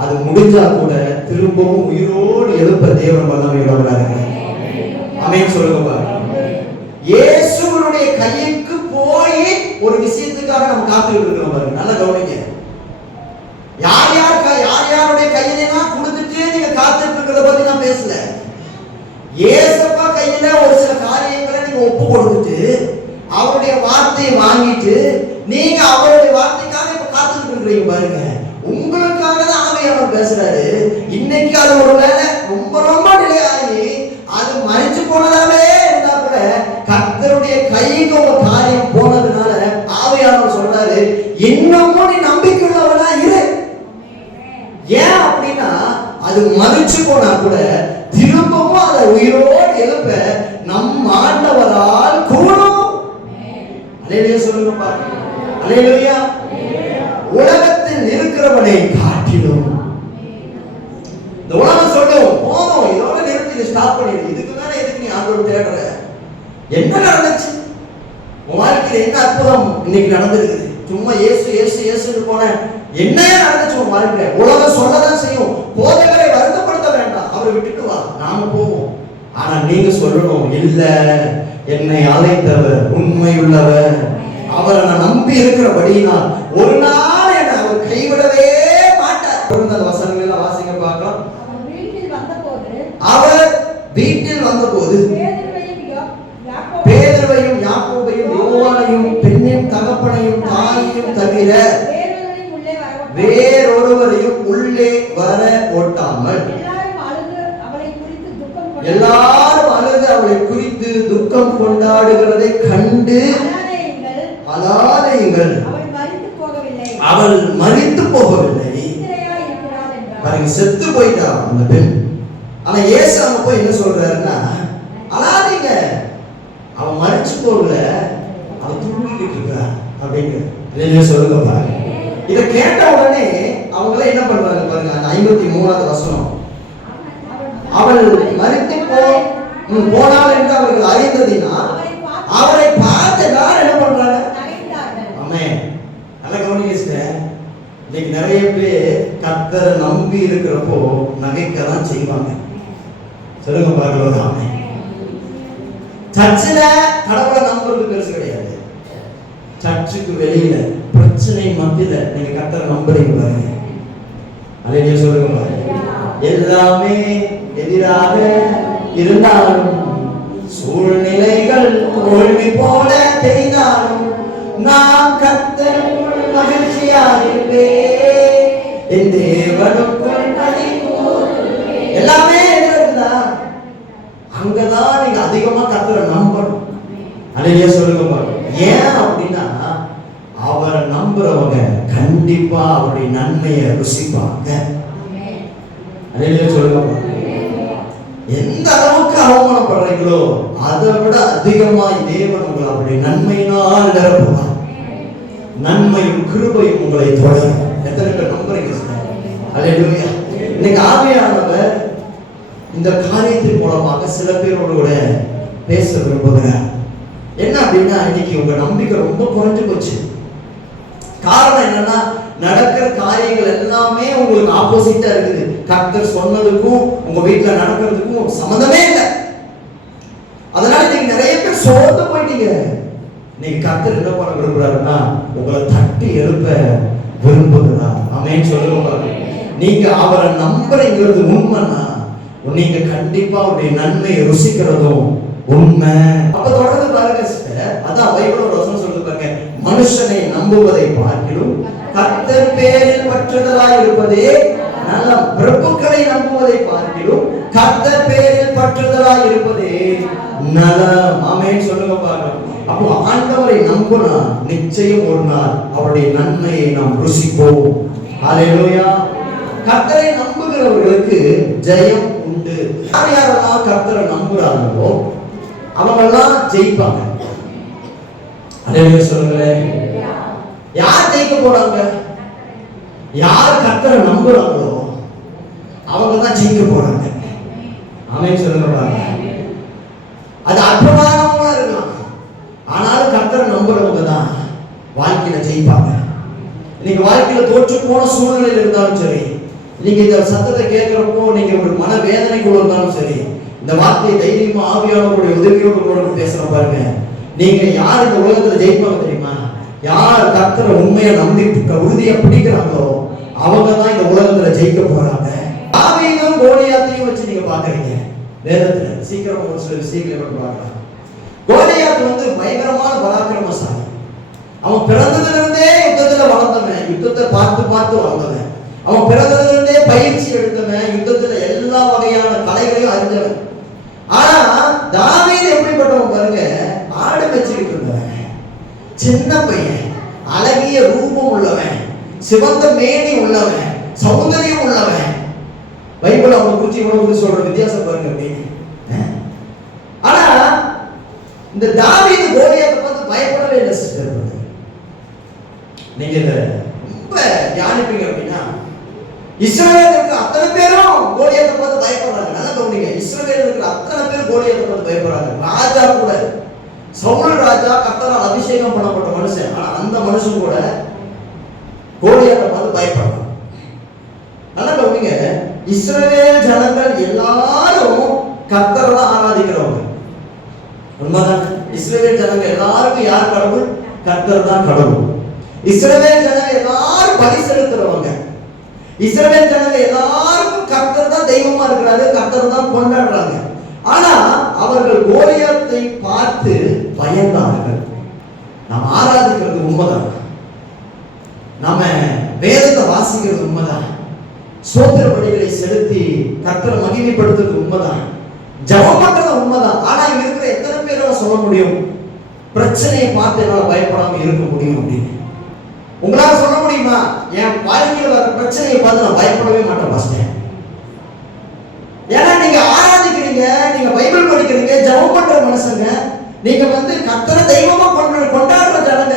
அது முடிஞ்சா கூட திரும்பவும் உயிரோடு எழுப்ப தேவன் வல்லமையுள்ளவராக. ஆமென் சொல்லுங்க பாருங்க. இயேசுவினுடைய கைக்கு போய் ஒரு விஷயத்துக்காக நம்ம காத்துக்கிட்டு இருக்கிறோம் பாருங்க. நல்லா கவனிங்க. யாருடைய கையிலாம் கொடுத்துட்டு நீங்க காத்துட்டு இருக்கிறத பத்தி நான் பேசல. ஏசப்பா கையில ஒரு சில காரியங்களை நீங்க ஒப்பு கொடுத்துட்டு அவருடைய வார்த்தையை வாங்கிட்டு நீங்க அவருடைய வார்த்தைக்காக இப்ப காத்துட்டு இருக்கிறீங்க பாருங்க. உங்களுக்காக தான் ஆவியானவர் பேசுறாரு. இன்னைக்கு அது ஒருவேளை ரொம்ப ரொம்ப டிலே ஆகி அது மறிச்சு போனதாவே இருந்தா கூட கர்த்தருடைய கைக்கு ஒரு காரியம் போனதுனால ஆவியானவர் சொல்றாரு, இன்னமும் நீ நம்பிக்கையுள்ளவனா இரு. ஏன் அப்படின்னா அது மறிச்சு போனா கூட திரும்பவும் அதை உயிரோடு எழுப்ப நம் ஆண்டவரால் கூடும். அல்லேலூயா சொல்லுங்க பாருங்க. அல்லேலூயா. உலகத்தில் இருக்கிறவனை காட்டிலும் இந்த உலகம் சொல்லும், போதும் இதோட நிறுத்தி ஸ்டாப் பண்ணிடு, இதுக்கு மேல எதுக்கு நீ ஆண்டவர் தேடுற? என்ன நடந்துச்சு உன் வாழ்க்கையில? என்ன அற்புதம் இன்னைக்கு நடந்திருக்கு? சும்மா இயேசு இயேசு இயேசுன்னு போன என்ன நடந்துச்சு உன் வாழ்க்கையில? உலகம் சொல்லதான் செய்யும், போதகரை வருத்தப்படுத்த வேண்டாம், அவரை விட்டுட்டு வா, நாம போவோம். ஆனா நீங்க சொல்லணும், இல்ல, என்னை அழைத்தவர் உண்மையுள்ளவர், அவரை நான் நம்பி இருக்கிறபடினால் ஒரு நாள் என்னை அவர் கைவிடவே மாட்டார். அந்த வசனங்கள் எல்லாம் வாசிங்க பார்க்கலாம். அவர் வீட்டில் வந்தபோது பேதுருவையும் யாக்கோபையும் யோவானையும் பெண்ணின் தகப்பனையும் தாயையும் தவிர வேறொருவரையும் உள்ளே வர ஓட்டாமல் எல்லாரும் அழுது அவளை குறித்து துக்கம் கொண்டாடுகிறதை கண்டு அழாதீங்கள், அவள் மரித்து போகவில்லை. பாருங்க, செத்து போயிட்டா அந்த பெண். ஆனா இயேசு அப்ப என்ன சொல்றாருன்னா, அழாதீங்க, அவன் மரிச்சு போகல, அவன் தூங்கிட்டு இருக்கா அப்படிங்கிற சொல்லுங்க பாருங்க. இதை கேட்ட உடனே அவங்கள என்ன பண்றாங்க பாருங்க, அந்த 53வது வசனம், அவள் மரித்து போனாள் என்று அவர்கள் அறிந்ததினா அவரை பார்த்து எல்லாரும் என்ன பண்றாங்க? ஆமென். நல்லா கவனிங்க. இன்னைக்கு நிறைய பேர் கர்த்தரை நம்பி இருக்கிறப்போ நகைக்கதான் செய்வாங்க. சொல்லுங்க பார்க்கலாம். ஆமென். சர்ச்சில் கடவுளை நம்புறது பெருசு கிடையாது. சர்ச்சுக்கு வெளியில பிரச்சனை மத்தியில நீங்க கர்த்தரை நம்புறீங்க பாருங்க. அல்லேலூயா சொல்லுங்க பாருங்க. எல்லாமே எதிராக இருந்தாலும், சூழ்நிலைகள் தோல்வி போல தெரிந்தாலும், நான் கர்த்தருக்குள் மகிழ்ச்சியாக இருப்பேன், என் தேவனுக்குள் களி கூறுவேன். எல்லாமே எதிராக அங்கதான் நீங்க அதிகமா கர்த்தரை நம்பணும். அல்லேலூயா சொல்லுங்க பாருங்க. ஏன் அப்படின்னா, அவரை நம்புறவங்க கண்டிப்பா அவருடைய நன்மையை ருசிப்பாங்க. அல்லேலூயா சொல்லுங்க பாருங்க. எந்த அளவுக்கு அவமானப்படுறீங்களோ அதை விட அதிகமாய் தேவன் உங்களை அவருடைய நன்மையினால் நிரப்புவார். நன்மையும் கிருபையும் உங்களை தொடரும். எத்தனை பேர் நம்புறீங்க? அல்லேலூயா. இன்னைக்கு ஆவியானவர் இந்த காரியத்தின் மூலமாக சில பேரோட கூட பேச விரும்புகிறார். என்ன அப்படின்னா, இன்னைக்கு உங்க நம்பிக்கை ரொம்ப குறைஞ்சு போச்சு. காரணம் என்னன்னா, நடக்கிற காரியங்கள் எல்லாமே உங்களுக்கு ஆப்போசிட்டா இருக்குது. கர்த்தர் சொன்னதுக்கும் உங்க வீட்டுல நடக்கிறதுக்கும் சம்மந்தமே இல்லை. அதனால நீங்க நிறைய பேர் சோர்ந்து போயிட்டீங்க. இன்னைக்கு கர்த்தர் என்ன பண்ண விரும்புறாருன்னா, உங்களை தட்டி எழுப்ப விரும்புகிறார். ஆமென் சொல்லுங்க. நீங்க அவரை நம்புறீங்கிறது உண்மைன்னா, நீங்க கண்டிப்பா அவருடைய நன்மையை ருசிக்கிறதும் உண்மை. அப்ப தொடர்ந்து பாருங்க சிஸ்டர், அதான் பைபிளோட வசனம் சொல்லுது பாருங்க, மனுஷனை நம்புவதை பார்க்கிலும் கர்த்தர் பேரில் பற்றுதலாய் இருப்பதே நலம். பிரபுக்களை நம்புவதை பார்க்கிலும் கர்த்தர் பேரில் பற்றுதலாய் இருப்பதே நலம். ஆமென் சொல்லுங்க பாருங்க. அப்போ ஆண்டவரை நம்பினா நிச்சயம் ஒரு நாள் அவருடைய நன்மையை நாம் ருசிப்போம். ஹல்லேலூயா. கர்த்தரை நம்புகிறவர்களுக்கு ஜெயம் உண்டு. யாரெல்லாம் கர்த்தரை நம்புறாங்களோ அவங்கெல்லாம் ஜெயிப்பாங்க. ஹல்லேலூயா சொல்லுங்களேன். யார் ஜெயிக்க போறாங்க? யார் கர்த்தரை நம்புறாங்களோ அவங்க தான் ஜெயிக்க போறாங்க. ஆமென் சொல்லுங்க. அது அற்பமானவங்களா இருக்கலாம், ஆனாலும் கர்த்தரை நம்புறவங்க தான் வாழ்க்கையில ஜெயிப்பாங்க. நீங்க வாழ்க்கையில தோற்று போன சூழ்நிலையில் இருந்தாலும் சரி, நீங்க இந்த சத்தத்தை கேட்கிறப்போ நீங்க ஒரு மன வேதனைக்குள்ள இருந்தாலும் சரி, இந்த வார்த்தையை தைரியமா ஆவியானவருடைய உதவியோடு பேசுற பாருங்க. நீங்க யார் இந்த உலகத்துல ஜெயிப்பாங்க தெரியுமா? யார் கர்த்தரை உண்மையை நம்பி உறுதியா பிடிக்கிறாங்களோ அவங்க தான் இந்த உலகத்துல ஜெயிக்க போறாங்க. தாவீதும் கோலியாத்தையும் வச்சு நீங்க பாக்குறீங்க வேதத்துல. சீக்கிரம் ஒரு சில விஷயங்களை பார்க்கலாம். கோலியாத் பயங்கரமான பராக்கிரமசாலி. அவன் பிறந்ததுல இருந்தே யுத்தத்துல வளர்ந்தவன், யுத்தத்தை பார்த்து பார்த்து வளர்ந்தவன். அவன் பிறந்ததுல இருந்தே பயிற்சி எடுத்தவன், யுத்தத்துல எல்லா வகையான கலைகளையும் அறிஞ்சவன். ஆனா தாவீது எப்படிப்பட்டவன் பாருங்க, ஆடு வச்சுக்கிட்டு இருந்தவன், சின்ன பையன், அழகிய ரூபம் உள்ளவன், சிவந்த மேனி உள்ளவன், சௌந்தரியம் உள்ளவன். பைபிள் அவங்க குறிச்சி இவ்வளவு சொல்ற வித்தியாசம் பாருங்க அப்படின்னு. ஆனா இந்த தாவீது கோலியாத்தை பார்த்து பயப்படவே இல்லை சிஸ்டர். நீங்க இத ரொம்ப தியானிப்பீங்க அப்படின்னா, இஸ்ரவேலுக்கு அத்தனை பேரும் கோலியாத்தை பார்த்து பயப்படுறாங்க. நல்லா கவனிங்க, இஸ்ரவேலுக்கு அத்தனை பேர் கோலியாத்தை பார்த்து பயப்படுறாங்க. ராஜா கூட, சவுல் ராஜா கர்த்தரால் அபிஷேகம் பண்ணப்பட்ட மனுஷன், ஆனா அந்த மனுஷன் கூட கோலியாத்தை பார்த்து பயப்படுறாங்க. நல்லா கவனிங்க, இஸ்ரவேல் ஜனங்கள் எல்லாரும் கர்த்தரை தான் ஆராதிக்கிறவங்க. உண்மைதான். இஸ்ரவேல் ஜனங்கள் எல்லாருக்கும் யார் கடவுள்? கர்த்தர் தான் கடவுள். இஸ்ரவேல் ஜனங்கள் எல்லாரும் பலி செலுத்துறவங்க. இஸ்ரவேல் ஜனங்கள் எல்லாருக்கும் கர்த்தர் தான் தெய்வமா இருக்கிறாரு, கர்த்தர் தான் கொண்டாடுறாங்க. ஆனா அவர்கள் கோலியாத்தை பார்த்து பயந்தார்கள். நாம் ஆராதிக்கிறது உண்மைதான். நாம வேதத்தை வாசிக்கிறது உண்மைதான், சோத்திர பலிகளை செலுத்தி கர்த்தரை மகிமைப்படுத்துறது உண்மைதான், ஜெபம் பண்றது உண்மைதான். ஆனா இங்க இருக்கிற எத்தனை பேரால சொல்ல முடியும் பிரச்சனையை பார்த்து என்னால பயப்படாம இருக்க முடியும் அப்படின்னு? உங்களால சொல்ல முடியுமா என் வாழ்க்கையில் வர பிரச்சனையை பார்த்து நான் பயப்படவே மாட்டேன் பாஸ்டர்? ஏன்னா நீங்க ஆராதிக்கிறீங்க, நீங்க பைபிள் படிக்கிறீங்க, ஜெபம் பண்ற மனுஷங்க, நீங்க கர்த்தரை தெய்வமா கொண்டாடுற ஜனங்க,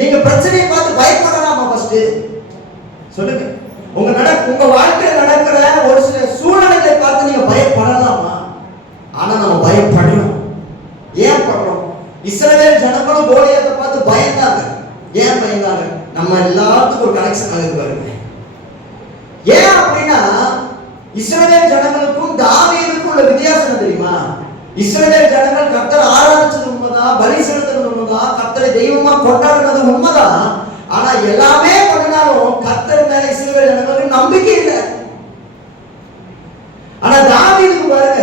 நீங்க பிரச்சனையை பார்த்து பயப்படலாமா? ஃபர்ஸ்ட் சொல்லுங்க. உங்க வாழ்க்கையில் நடக்கிற ஒரு சில சூழ்நிலைகளை பார்த்து நீங்க பயப்படலாமா? ஆனா நம்ம பயப்படணும். ஏன் படுறோம்? இஸ்ரவேல் ஜனங்களும் கோலியாத்தை பார்த்து பயந்தாங்க. ஏன் பயந்தாங்க? நம்ம எல்லாத்துக்கும் ஒரு கனெக்ஷன் ஆகுது பாருங்க. ஏன் அப்படின்னா இஸ்ரவேல் ஜனங்களுக்கும் தாவீதுக்கும் உள்ள வித்தியாசம் தெரியுமா? இஸ்ரவேல் ஜனங்கள் கர்த்தரை ஆராதிச்சது உண்மைதான், பலி செலுத்துறது உண்மைதான், கர்த்தரை தெய்வமா கொண்டாடுறது உண்மைதான். ஆனா எல்லாமே பண்ணினாலும் கர்த்தர் மேல இஸ்ரவேல் ஜனங்களுக்கு நம்பிக்கை இல்லை. ஆனா தாவீதுக்கு பாருங்க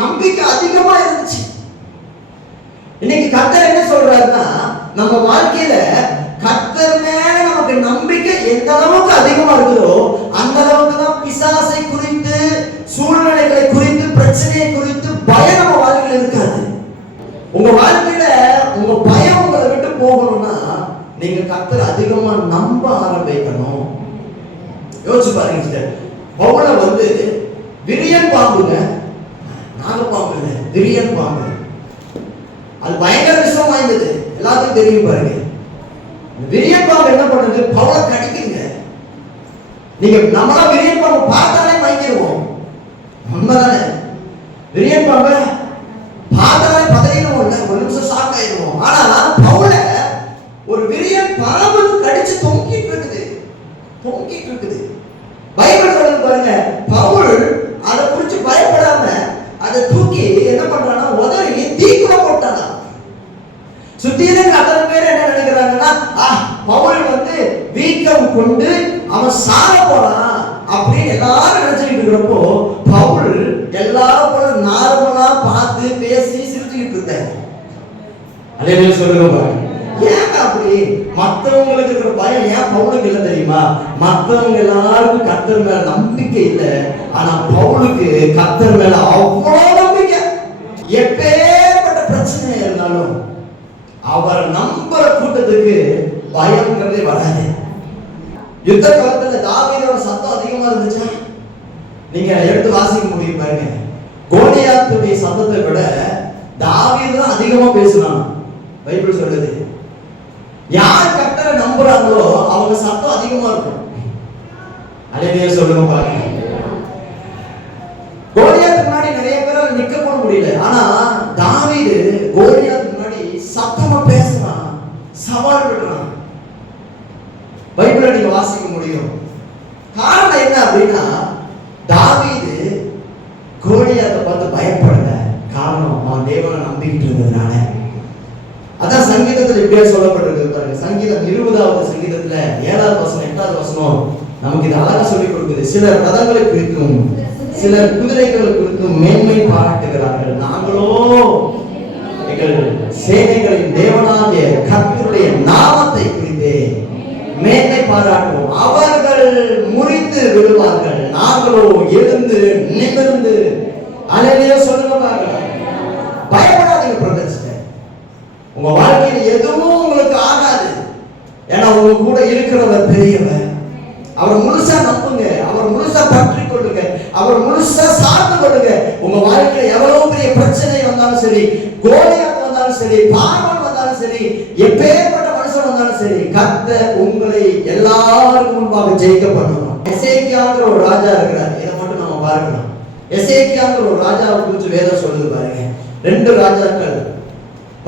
நம்பிக்கை அதிகமா இருந்துச்சு. இன்னைக்கு கர்த்தர் என்ன சொல்றாருன்னா, நம்ம வாழ்க்கையில கர்த்தர் மேல நமக்கு நம்பிக்கை எந்த அளவுக்கு அதிகமா இருக்குதோ அந்த அளவுக்கு தான் பிசாசை குறித்து, சூழ்நிலைகளை குறித்து, பிரச்சனையை குறித்து பயம் நம்ம வாழ்க்கையில இருக்காது. உங்க வாழ்க்கையில உங்க பயம் உங்களை விட்டு போகணும்னா நீங்க கர்த்தரை அதிகமா நம்ப ஆரம்பிக்கணும். யோசிச்சு பாருங்க சார், பவுல விரியன் பாம்புங்க, நாகப்பாம்பு இல்லை, விரியன் பாம்பு. அது பயங்கர விஷம் வாய்ந்தது, எல்லாத்துக்கும் தெரியும் பாருங்க. விரியன் பாம்பு என்ன பண்ணுது? பவுல கடிக்குங்க. நீங்க நம்மளா விரியன் பாம்பு பார்த்தாலே மயங்கிடுவோம், உண்மைதானே? விரியன் பாம்பு பார்த்தாலே பதறிடுவோம், இல்லை ஒரு நிமிஷம் ஷாக் ஆயிடுவோம். ஆனா பவுல ஒரு விரியன் பாம்பு கடிச்சு தொங்கிட்டு இருக்குது. பைபிள் சொல்லுது பாருங்க, பவுல் அதை குறிச்சு பயப்படாம அதை தூக்கி என்ன பண்றானா, உதறி தீக்குள்ள போட்டானா. சுத்தியில அத்தனை பேர் என்ன நினைக்கிறாங்கன்னா, பவுல் வீக்கம் கொண்டு அவன் சாக போறான் அப்படின்னு எல்லாரும் நினைச்சுக்கிட்டு இருக்கிறப்போ, பவுல் எல்லாரும் போல நார்மலா பார்த்து பேசி சிரிச்சுக்கிட்டு இருந்தாரு. அல்லேலூயா சொல்லுங்க. ஏன் அப்படி? மற்றவங்களுக்கு இருக்கிற பயம் ஏன் பவுலுக்கு இல்லை தெரியுமா? மற்றவங்க எல்லாருக்கும் கர்த்தர் மேல நம்பிக்கை இல்லை, ஆனா பவுலுக்கு கர்த்தர் மேல அவ்வளவு நம்பிக்கை. எப்பேற்பட்ட பிரச்சனை இருந்தாலும் அவர் நம்புற கூட்டத்துக்கு பயம்ங்கிறதே வராது. யுத்த காலத்துல தாவீதோட சத்தம் அதிகமா இருந்துச்சா? நீங்க எடுத்து வாசிக்க முடியும் பாருங்க. கோலியாத்துடைய சத்தத்தை விட தாவீது தான் அதிகமா பேசுறான். பைபிள் சொல்லுது, யார் கர்த்தரை நம்புறாங்களோ அவங்க சத்தம் அதிகமா இருக்கும். அல்லேலூயா சொல்லுங்க பாருங்க. கோலியாத்துக்கு முன்னாடி நிறைய பேரால நிக்க கூட முடியல, ஆனா தாவீது கோலியாத்துக்கு முன்னாடி சத்தமா பேசுறான், சவால் விடுறான். பைபிளை நீங்க வாசிக்க முடியும். காரணம் என்ன அப்படின்னா, தாவீது கோலியாத்தை பார்த்து பயப்படல. காரணம் அவன் தேவனை நம்பிக்கிட்டு இருந்ததுனால. அதான் சங்கீதத்தில் இப்படியே சொல்லப்பட்டிருக்கு பாருங்க. சங்கீதம் 20வது சங்கீதத்துல 7வது வசனம் 8வது வசனம் நமக்கு இது அழகா சொல்லிக் கொடுக்குது. சிலர் ரதங்களை குறித்தும் சிலர் குதிரைகளை குறித்தும் மேன்மை பாராட்டுகிறார்கள், நாங்களோ எங்கள் சேனைகளின் தேவனாகிய கர்த்தருடைய நாமத்தை குறித்து மேன்மை பாராட்டுவோம். அவர்கள் முறிந்து விடுவார்கள், நாங்களோ எழுந்து நிமிர்ந்து. அல்லேலூயா சொல்லுங்க பாருங்க. பயப்படாதீங்க பிரதர்ஸ், உங்க வாழ்க்கையில் எதுவும் உங்களுக்கு ஆகாது. ஏன்னா உங்க கூட இருக்கிறவர் பெரியவர். அவர் முழுசா நம்புங்க, அவர் முழுசா பற்றி கொள்ளுங்க, அவர் முழுசா சார்ந்து கொள்ளுங்க. உங்க வாழ்க்கையில் எவ்வளவு பெரிய பிரச்சனை வந்தாலும் சரி, கோலியாத் வந்தாலும் சரி, பார்வோன் வந்தாலும் சரி, எப்பேற்பட்ட மனுஷன் வந்தாலும் சரி, கர்த்தர் உங்களை எல்லாருக்கும் முன்பாக ஜெயிக்க பண்ணணும். எசேக்கியாங்கிற ஒரு ராஜா இருக்கிறார், இதை மட்டும் நம்ம பார்க்கலாம். எசேக்கியாங்கிற ஒரு ராஜாவை குறித்து வேதம் சொல்லுது பாருங்க. 2 ராஜாக்கள்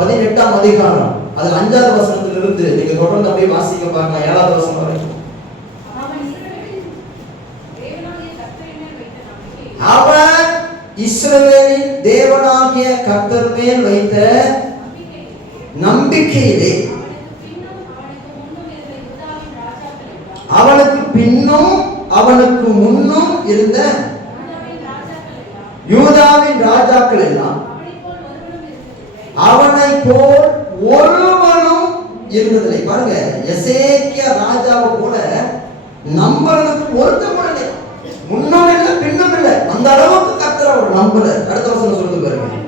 18ஆம் அதிகாரம் அதுல 5வது வசனத்திலிருந்து நீங்க தொடர்ந்து அப்படியே வாசிக்க பார்க்கலாம். 7வது வசனம் வரைக்கும். அவன் இஸ்ரவேலின் தேவனாகிய கர்த்தர் மேல் வைத்த நம்பிக்கையிலே அவனுக்கு பின்னும் அவனுக்கு முன்னும் இருந்த யூதாவின் ராஜாக்கள் எல்லாம் அவனை போல் ஒருவனும் இருந்ததில்லை. பாருங்க, எசேக்கியா ராஜாவை போல நம்புறதுக்கு ஒருத்தம் கூட இல்லை, முன்னும் இல்லை பின்னும் இல்லை. அந்த அளவுக்கு கர்த்தர் அவர் நம்பல. அடுத்த வசனம் சொல்லுது பாருங்க,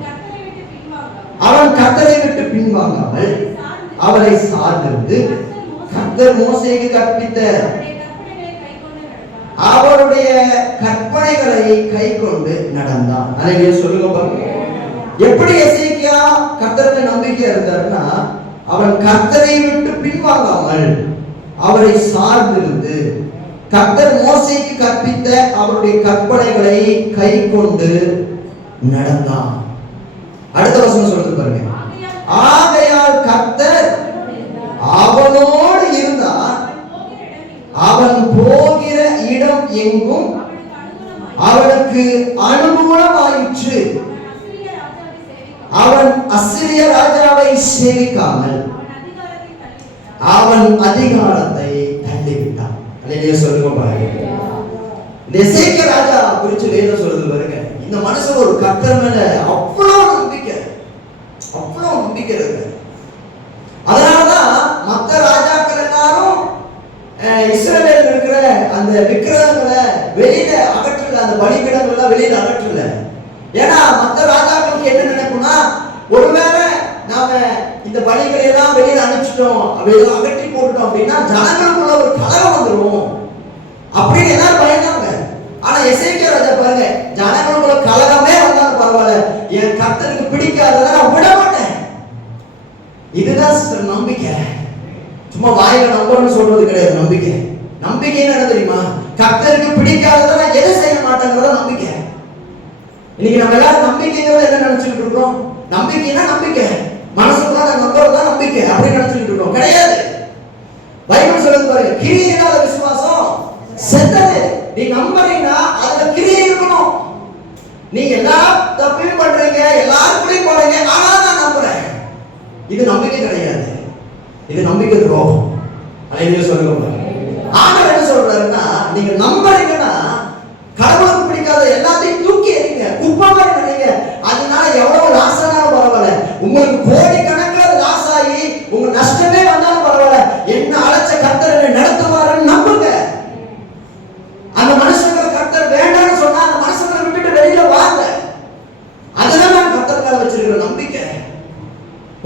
அவன் கர்த்தரை விட்டு பின்வாங்காமல் அவரை சார்ந்திருந்து கர்த்தர் மோசேக்கு கற்பித்த அவருடைய கற்பனைகளை கை கொண்டு நடந்தான். அதை சொல்லுங்க பாருங்க. எப்படி எசேக்கியா கர்த்தருக்கு நம்பிக்கை இருந்தார்னா, அவன் கர்த்தரை விட்டு பின்வாங்காமல் அவரை சார்ந்திருந்து கர்த்தர் மோசேக்கு கற்பித்த அவருடைய கற்பனைகளை கை கொண்டு நடந்தான். அடுத்த வசனம் சொல்லுது பாருங்க, ஆகையால் கர்த்தர் அவனோடு இருந்தார், அவன் போகிற இடம் எங்கும் அவனுக்கு அனுகூலமாயிற்று. அவன் அசிரிய ராஜாவை சேவிக்காமல் அவன் அதிகாரத்தை தள்ளிவிட்டான். சொல்லுங்க பாருங்க, எசேக்கியா ராஜா குறித்து வேதம் சொல்லுது பாருங்க. இந்த மனுஷன் ஒரு கர்த்தர் மேல அவ்வளவு நம்பிக்கை, அவ்வளவு நம்பிக்கை இருக்கு. அதனாலதான் மற்ற ராஜாக்கள் எல்லாரும் இஸ்ரவேலில் இருக்கிற அந்த விக்கிரகங்களை வெளியில அகற்றல, அந்த பலிபீடங்கள் வெளியில அகற்றல. ஏன்னா மற்ற ராஜாக்களுக்கு என்ன நினைக்கும்னா, ஒருவேளை நாம இந்த பலிகளை எல்லாம் வெளியில அனுப்பிச்சிட்டோம், அவையெல்லாம் அகற்றி போட்டுட்டோம் அப்படின்னா ஜனங்களுக்குள்ள ஒரு கலகம் வந்துடும் அப்படின்னு எல்லாரும் பயந்தாங்க. ஆனா எசேக்கியா ராஜா பாருங்க, ஜனங்களுக்குள்ள கலகமே வந்தாலும் பரவாயில்ல, என் கர்த்தருக்கு பிடிக்காததை நான் விட மாட்டேன். இதுதான் நம்பிக்கை. சும்மா வாயில நம்புறேன்னு சொல்றது கிடையாது நம்பிக்கை. நம்பிக்கைன்னு என்ன தெரியுமா? கர்த்தருக்கு பிடிக்காததை நான் எதை செய்ய மாட்டேங்கிறத நம்பிக்கை. இன்னைக்கு நம்ம எல்லாரும் நம்பிக்கைங்கிறத என்ன நினைச்சுட்டு இருக்கோம்? நம்பிக்கைன்னா நம்பிக்கை, மனசுக்குள்ள நம்புறதா நம்பிக்கை அப்படின்னு நினைச்சுட்டு இருக்கோம். கிடையாது. பைபிள் சொல்லுது பாருங்க, கிரியை இல்லாத விசுவாசம் செத்தது. நீ நம்புறீங்கன்னா அதுல கிரியை இருக்கணும். நீங்க எல்லா தப்பையும் பண்றீங்க, எல்லாருக்கும் போறீங்க, ஆனா நான் நம்புறேன், இது நம்பிக்கை கிடையாது, இது நம்பிக்கை துரோகம். அதை சொல்லுங்க. ஆண்டவர் என்ன சொல்றாருன்னா, நீங்க நம்புறீங்கன்னா கடவுளுக்கு பிடிக்காத எல்லாத்தையும் தூக்கி எறிங்க, குப்பை மாதிரி நினைங்க. அதனால எவ்வளவு லாஸ் ஆனாலும் பரவாயில்ல, உங்களுக்கு கோடி கணக்கில் லாஸ் ஆகி உங்க நஷ்டமே வந்தாலும் பரவாயில்ல, என்ன அழைச்ச கர்த்தர் என்னை நடத்துவாருன்னு நம்புங்க. அந்த மனுஷங்களை கர்த்தர் வேண்டாம்னு சொன்னா அந்த மனுஷங்களை விட்டுட்டு வெளியில வாங்க. அதுதான் நான் கர்த்தர் மேல வச்சிருக்கிற நம்பிக்கை.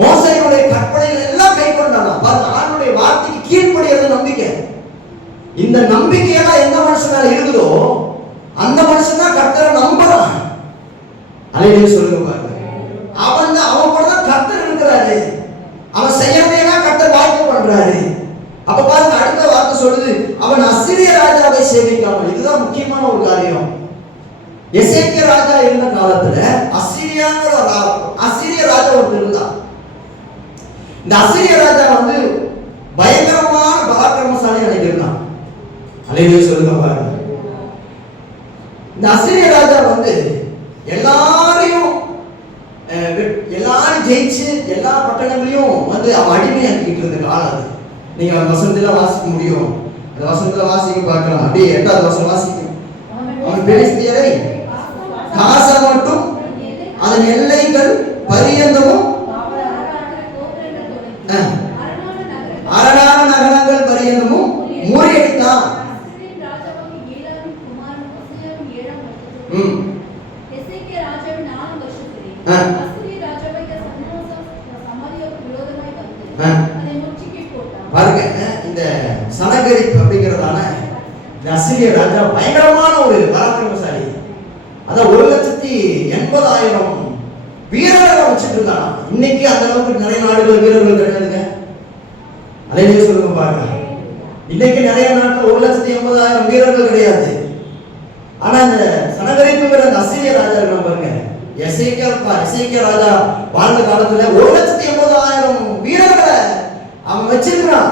மோசேயுடைய கற்பனைகள் எல்லாம் கை கொண்டான். ஆண்டவருடைய வார்த்தைக்கு கீழ்ப்படியறது நம்பிக்கை. இந்த நம்பிக்கையெல்லாம் எந்த மனுஷன் மேல இருக்குதோ அந்த மனுஷன் தான் கர்த்தரை நம்புறான். அலையிலே சொல்லுங்க பாருங்க, அவன் கூட தான் கர்த்தர் இருக்கிறாரு, அவன் செய்யறதையெல்லாம் கர்த்தர் வாய்ப்பு பண்றாரு. அப்ப பாருங்க, அடுத்த வார்த்தை சொல்லுது, அவன் அசிரிய ராஜாவை சேவிக்காமல். இதுதான் முக்கியமான ஒரு காரியம். எசேக்கியா ராஜா இருந்த காலத்துல அசிரிய ராஜா ஒருத்தர் இருந்தான். இந்த அசிரிய ராஜா பயங்கரமான பராக்கிரமசாலி நினைக்கிறான். அலையிலே சொல்லுங்க பாருங்க, இந்த அசிரிய ராஜா எல்லாரையும் ஜெயிச்சு எல்லா பட்டணங்களையும் அவன் அடிமையாக்கிட்டு இருந்த காலம் அது. நீங்க வசனத்துல வாசிக்க முடியும், அந்த வசனத்துல வாசிக்க பார்க்கலாம். அப்படியே 8வது வசனம் வாசிக்கும். அவன் பெலிஸ்தியரை காசா மட்டும் அதன் எல்லைகள் பரியந்தமும் அரணான நகரங்கள் பரியந்தமும் முறியடித்தான். பாருங்க, இந்த சனகரிப் அப்படிங்கிறதான இந்த அசிரிய ராஜா பயங்கரமான ஒரு பராக்கிரமசாலி. அதான் 1,80,000 வீரர்களை வச்சுட்டு இருந்தாங்க. இன்னைக்கு அந்த அளவுக்கு நிறைய நாடுகள் வீரர்கள் கிடையாதுங்க. அலையிலே சொல்லுங்க பாருங்க, இன்னைக்கு நிறைய நாட்டில் 1,80,000 வீரர்கள் கிடையாது. ஆனா இந்த சனகரிப்புங்கிற அந்த அசிரிய ராஜா இருக்கான் பாருங்க, எசேக்கியா ராஜா வாழ்ந்த காலத்துல 1,80,000 வீரர்களை அவன் வச்சிருக்கிறான்.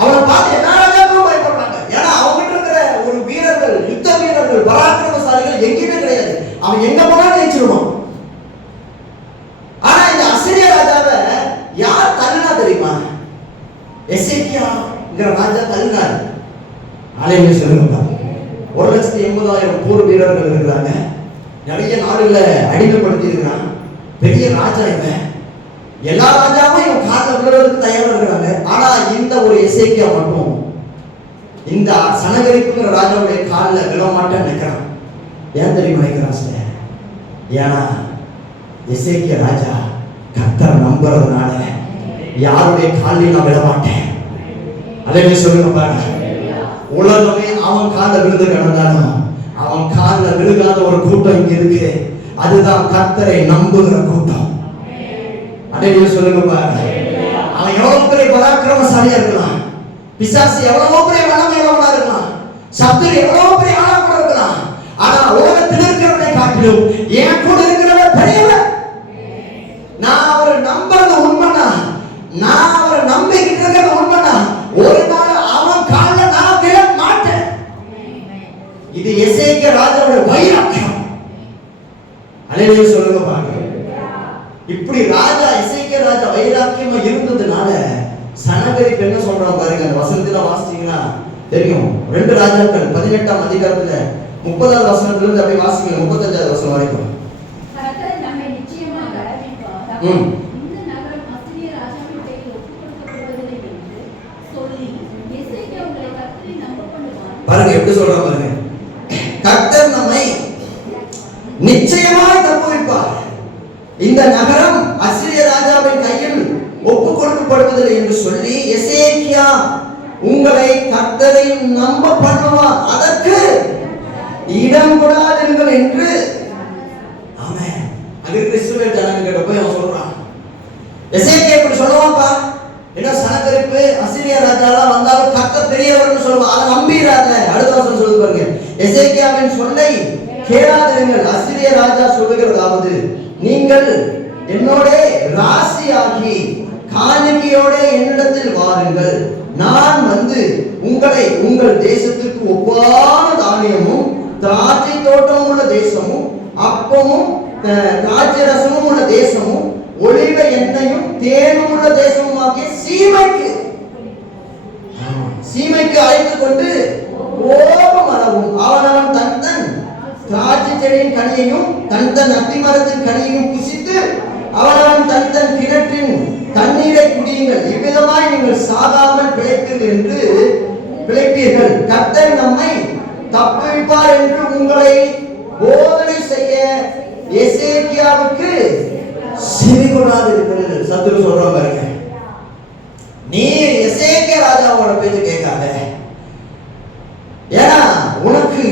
அவனை பார்த்து எல்லா ராஜாக்களும் பயப்படுறாங்க. ஏன்னா அவங்கிட்ட இருக்கிற ஒரு வீரர்கள், யுத்த வீரர்கள், பராக்கிரமசாலிகள் எங்கேயுமே கிடையாது. அவன் எங்க போனாலும் ஜெயிச்சிருவான். ஆனா இந்த அசிரிய ராஜாவை யார் தள்ளினா தெரியுமா? எசேக்கியாங்கிற ராஜா தள்ளினார். அலையிலே சொல்லுங்க, 1,80,000 போர் வீரர்கள் இருக்கிறாங்க. நிறைய நாடுகளை அடிமைப்படுத்தி இருக்கிறான். பெரிய ராஜா இவன். எல்லா ராஜாவும் இவன் காலில் விழுறதுக்கு தயாரா இருக்கிறாங்க. ஆனா இந்த ஒரு எசேக்கியா மட்டும் இந்த சனகரிப்புங்கிற ராஜாவுடைய காலில் விழ மாட்டேன்னு நினைக்கிறான். ஏன் தெரியுமா நினைக்கிறான் சார்? ஏன்னா எசேக்கியா ராஜா கர்த்தரை நம்புறதுனால யாருடைய காலில் நான் விழ மாட்டேன். அல்லேலூயா சொல்லுங்க பாருங்க. உலகமே அவன் காலில் விழுந்து கிடந்தாலும் அவன் காலில் விழுகாத ஒரு கூட்டம் இங்க இருக்கு. அதுதான் கர்த்தரை நம்புகிற கூட்டம். அல்லேலூயா சொல்லுங்க பாருங்க. அவன் எவ்வளவு பெரிய பராக்கிரமசாலியா இருக்கலாம், பிசாசு எவ்வளவோ பெரிய வல்லமையுள்ளவனா இருக்கலாம், சத்துரு எவ்வளவு பெரிய ஆளா கூட இருக்கலாம். ஆனா உலகத்தில் இருக்கிறவனை காட்டிலும் என் கூட இருக்கிறவன் பெரியவன். நான் அவரை நம்புறது உண்மைனா, நான் அவரை நம்பிக்கிட்டு இருக்கிறது உண்மைனா, ஒரு நாள் அவன் காலில் நான் விழ மாட்டேன். இது எசேக்கியா ராஜாவோட வைராக்கியம். அல்லேலூயா சொல்லுங்க பாருங்க. இப்படி ராஜா எசேக்கியா ராஜா வைராக்கியமா இருந்ததுனால சனகரிப்பு என்ன சொல்றான் பாருங்க. அந்த வசனத்துல வாசிச்சீங்கன்னா தெரியும். 2 ராஜாக்கள் 18ஆம் அதிகாரத்துல 30வது வசனத்துல இருந்து அப்படியே வாசிங்க 35வது வசனம் வரைக்கும். கர்த்தர் நம்மை நிச்சயமாக அறிவிப்பார். இந்த நகரம் அசீரிய ராஜாவின் கையில் ஒப்புக்கொடுக்கப்படுவதில்லை என்று சொல்லி எசேக்கியா உங்களை கர்த்தரை நம்ப பண்ணுவார். பாருங்க எப்படி சொல்றான் பாருங்க. கர்த்தர் நம்மை நிச்சயமாய் தப்புவிப்பார். இந்த நகரம் அசீரிய ராஜாவின் கையில் ஒப்புக் கொடுக்கப்படுவதில்லை என்று சொல்லி எசேக்கியா உங்களை கர்த்தரை நம்ப பண்ணுவார். அதற்கு இடம் கொடாதீர்கள் என்று. ஆமென். அங்க இஸ்ரவேல் ஜனங்க போய் அவன் சொல்றான். எசேக்கியா இப்படி சொல்லுவாப்பா, என்ன சனகரிப்பு அசீரியா ராஜாலாம் வந்தாலும் கர்த்தர் பெரியவர்னு சொல்லுவான். அதை நம்பிராத. அடுத்த வசனம் சொல்லுது பாருங்க. எசேக்கியாவின் சொல்லை கேளாதீர்கள். அசீரிய ராஜா சொல்லுகிறதாவது, நீங்கள் என்னோட ராசியாகி காணிக்கையோட என்னிடத்தில் வாருங்கள். நான் வந்து உங்களை உங்கள் தேசத்துக்கு ஒவ்வான தானியமும் திராட்சை தோட்டமும் உள்ள தேசமும் அப்பமும் திராட்சை ரசமும் உள்ள தேசமும் ஒலிவ எண்ணெயும் தேனும் உள்ள தேசமும் ஆகிய சீமைக்கு அழைத்துக் கொண்டு கோபம் அளவும் அவனவன் தன் தன் திராட்சை செடியின் கனியையும் தன் தன் அத்திமரத்தின் கனியையும் புசித்து அவனவன் தன் தன் கிணற்றின் தண்ணீரை குடியுங்கள். இவ்விதமாய் நீங்கள் சாகாமல் பிழைப்பீர்கள். கர்த்தர் நம்மை தப்புவிப்பார் என்று உங்களை போதனை செய்ய எசேக்கியாவுக்கு செவிகொடாதிருக்கிறீர்கள். சத்துரு சொல்றான் பாருங்க. நீ எசேக்கியா ராஜாவோட பேச்சு கேட்காத. ஏன்னா உனக்கு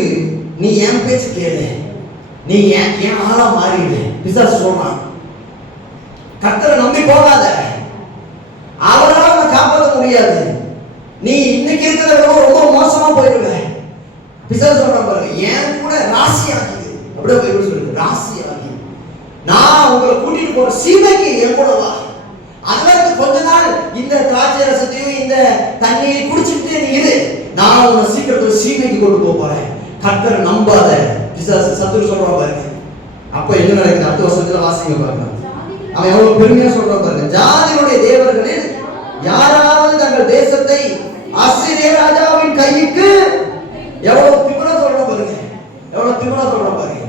நீ என் பேச்சு கேளு, நீ என் ஆளா மாறிடு. பிசாசு சொல்றான். கர்த்தரை நம்பி போகாத. அவரால் உன்னை காப்பாற்ற முடியாது. நீ இன்னைக்கு இருக்கிறத விட ரொம்ப மோசமா போயிடுவ. பிசாசு சொல்றான் பாருங்க. என் கூட ராசி ஆகி, அப்படியே பைபிள் சொல்லுது, ராசி ஆகி நான் உங்களை கூட்டிட்டு போற சீமைக்கு என் கூட வா. அதுல இருந்து கொஞ்ச நாள் இந்த திராட்சை ரசத்தையும் இந்த தண்ணியை குடிச்சுட்டு நீ இரு. நான் உன்னை சீக்கிரத்துல சீமைக்கு கொண்டு போறேன். கர்த்தரை நம்பாத. பிசாசு சத்துரு சொல்றான் பாருங்க. அப்ப என்ன நடக்குது? அடுத்த வருஷத்துல வாசிங்க பாருங்க. அவன் எவ்வளவு பெருமையா சொல்றான் பாருங்க. ஜாதிகளுடைய தேவர்களில் யாராவது தங்கள் தேசத்தை அசீரிய ராஜாவின் கைக்கு, எவ்வளவு திமிரா சொல்றான் பாருங்க. எவ்வளவு திமிரா சொல்றான் பாருங்க.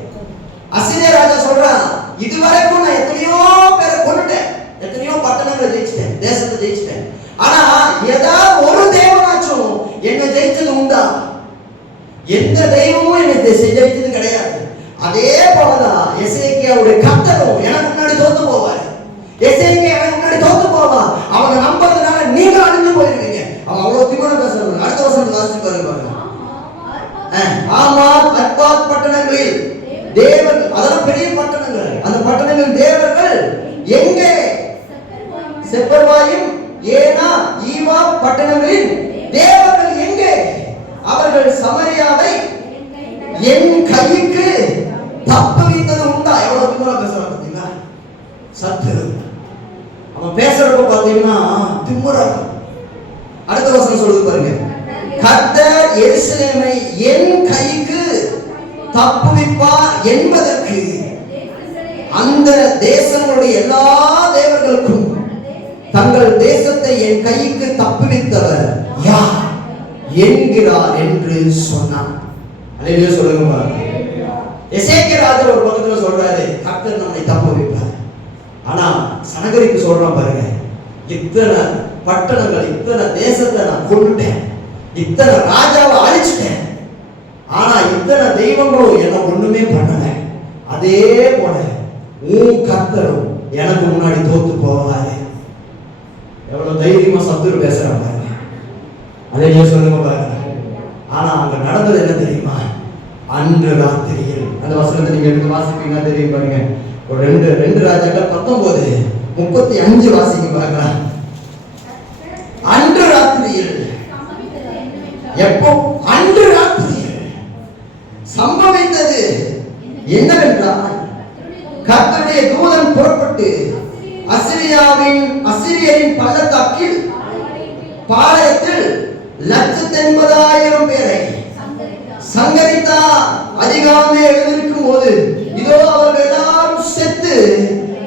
அசீரிய ராஜா சொல்றான், இதுவரைக்கும் நான் எத்தனையோ பேரை கொன்னுட்டேன், எத்தனையோ பட்டணங்களை ஜெயிச்சிட்டேன், தேசத்தை ஜெயிச்சிட்டேன். ஆனா ஏதாவது ஒரு தேவனாச்சும் என்னை ஜெயிச்சது உண்டா? எந்த தெய்வமும் என்னை ஜெயிச்சது கிடையாது. அதே போலதான் எசேக்கியாவுடைய கர்த்தரும் எனக்கு முன்னாடி தோத்து போவார். எசேக்கியா எனக்கு முன்னாடி தோத்து போவான். அவனை நம்புறதுனால நீங்க அழிஞ்சு போயிருவீங்க. அவன் அவ்வளவு திமிரா பேசுறான். அடுத்த வருஷம் வாசிச்சு பாருங்க. ஆமா, அர்பாத் பட்டணங்களில் தேவர்கள், அதெல்லாம் பெரிய பட்டணங்கள். அந்த பட்டணங்களில் தேவர்கள் எங்கே? செப்பர்வாயும் ஏனா ஈவா பட்டணங்களில் தேவர்கள் எங்கே? அவர்கள் சமரியாவை என் கைக்கு தப்புவித்தது உண்டா? எவ்வளவு திமிரா பேசுறான் பாத்தீங்களா சத்துரு. அவன் பேசுறப்ப பாத்தீங்கன்னா திமிரா. அடுத்த வசனம் சொல்லுது பாருங்க. கர்த்தர் எருசலேமை என் கைக்கு தப்புவிப்பார் என்பதற்கு அந்த தேசங்களுடைய எல்லா தேவர்களுக்கும் தங்கள் தேசத்தை என் கைக்கு தப்புவித்தவர் யார் என்கிறார் என்று சொன்னார். அல்லேலூயா சொல்லுங்க பாருங்க. எசேக்கியா ராஜா ஒரு பக்கத்துல சொல்றாரு, கர்த்தர் நம்மை தப்புவிப்பார். ஆனா சனகரிப்பு சொல்றான் பாருங்க, இத்தனை பட்டணங்கள், இத்தனை தேசத்தை நான் கொண்டுட்டேன், இத்தனை ராஜாவை அழிச்சிட்டேன், ஆனா இத்தனை தெய்வங்களும் என்ன ஒண்ணுமே பண்ணல. அதே போல உன் கர்த்தரும் எனக்கு முன்னாடி தோத்து போவாரு. எவ்வளவு தைரியமா சத்துரு பேசுறாங்க. அதே நீங்க சொல்லுங்க பாருங்க. ஆனா அங்க நடந்தது என்ன தெரியுமா? அன்று ராத்திரியில் அந்த வசனத்தை நீங்க எடுத்து வாசிப்பீங்க தெரியும் பாருங்க. ஒரு ரெண்டு ராஜாக்கள் 19:35 வாசிக்க பார்க்கலாம். அன்று ராத்திரியில், எப்போ? அன்று ராத்திரியில் சம்பவித்தது என்னவென்றால், கர்த்தருடைய தூதன் புறப்பட்டு அசிரியரின் பள்ளத்தாக்கில் பாளையத்தில் 180,000 பேரை சங்கரித்தார். அதிகாலை எழுந்திருக்கும் போது இதோ அவர்கள் எல்லாரும் செத்து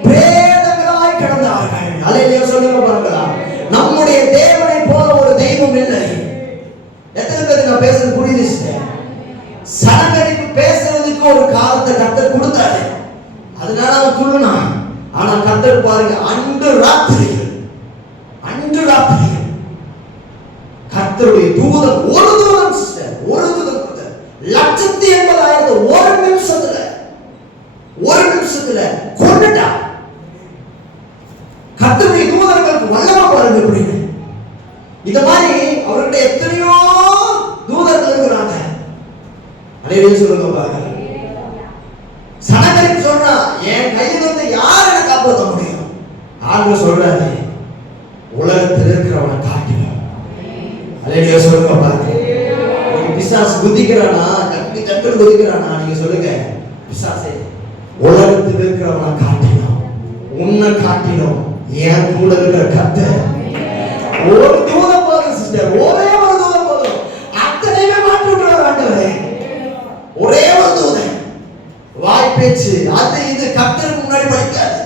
பிரேதங்களாய் கிடந்தார்கள். அல்லேலூயா சொல்லுங்க பார்க்கலாம். நம்முடைய தேவனை போல ஒரு தெய்வம் இல்லை. எத்தனை பேருக்கு நான் பேசுறது புரியுது? சனகரிப்பு பேசுறதுக்கு ஒரு காலத்தை கர்த்தர் கொடுத்தாரு. அதனால அவன் துள்ளுனான். ஆனா கர்த்தர் பாருங்க, அன்று ராத்திரியில் கர்த்தருடைய தூதன், ஒரு தூதன் 180,000 ஒரு நிமிஷத்துல கொண்டுட்டான். கர்த்தருடைய தூதர்களுக்கு வல்லமை பாருங்க அப்படின்னு. இந்த மாதிரி அவர்கிட்ட எத்தனையோ தூதர்கள் இருக்கிறாங்க. அலையிலே சொல்லுங்க பாருங்க. சனகரிப்பு சொல்றா, என் கையில இருந்து யார் என்ன காப்பாற்ற முடியும்? ஆண்டு சொல்றாரு, உலகத்தில் இருக்கிறவனை காட்டினோம். அலையிலே சொல்லுங்க பாருங்க. பிசாசு குதிக்கிறானா, கட்டி கட்டு குதிக்கிறானா? நீங்க சொல்லுங்க, பிசாசே உலகத்தில் இருக்கிறவனை காட்டினோம், உன்னை காட்டினோம். ஏன் கூட இருக்கிற கர்த்தர் ஒரு தூதம் போதும் சிஸ்டர், ஒரே ஒரு தூதம் போதும், அத்தனையுமே மாற்றி விட்டுறாரு ஆண்டவரே. ஒரே ஒரு தூதன், வாய் பேச்சு அது இது கர்த்தருக்கு முன்னாடி படிக்காது.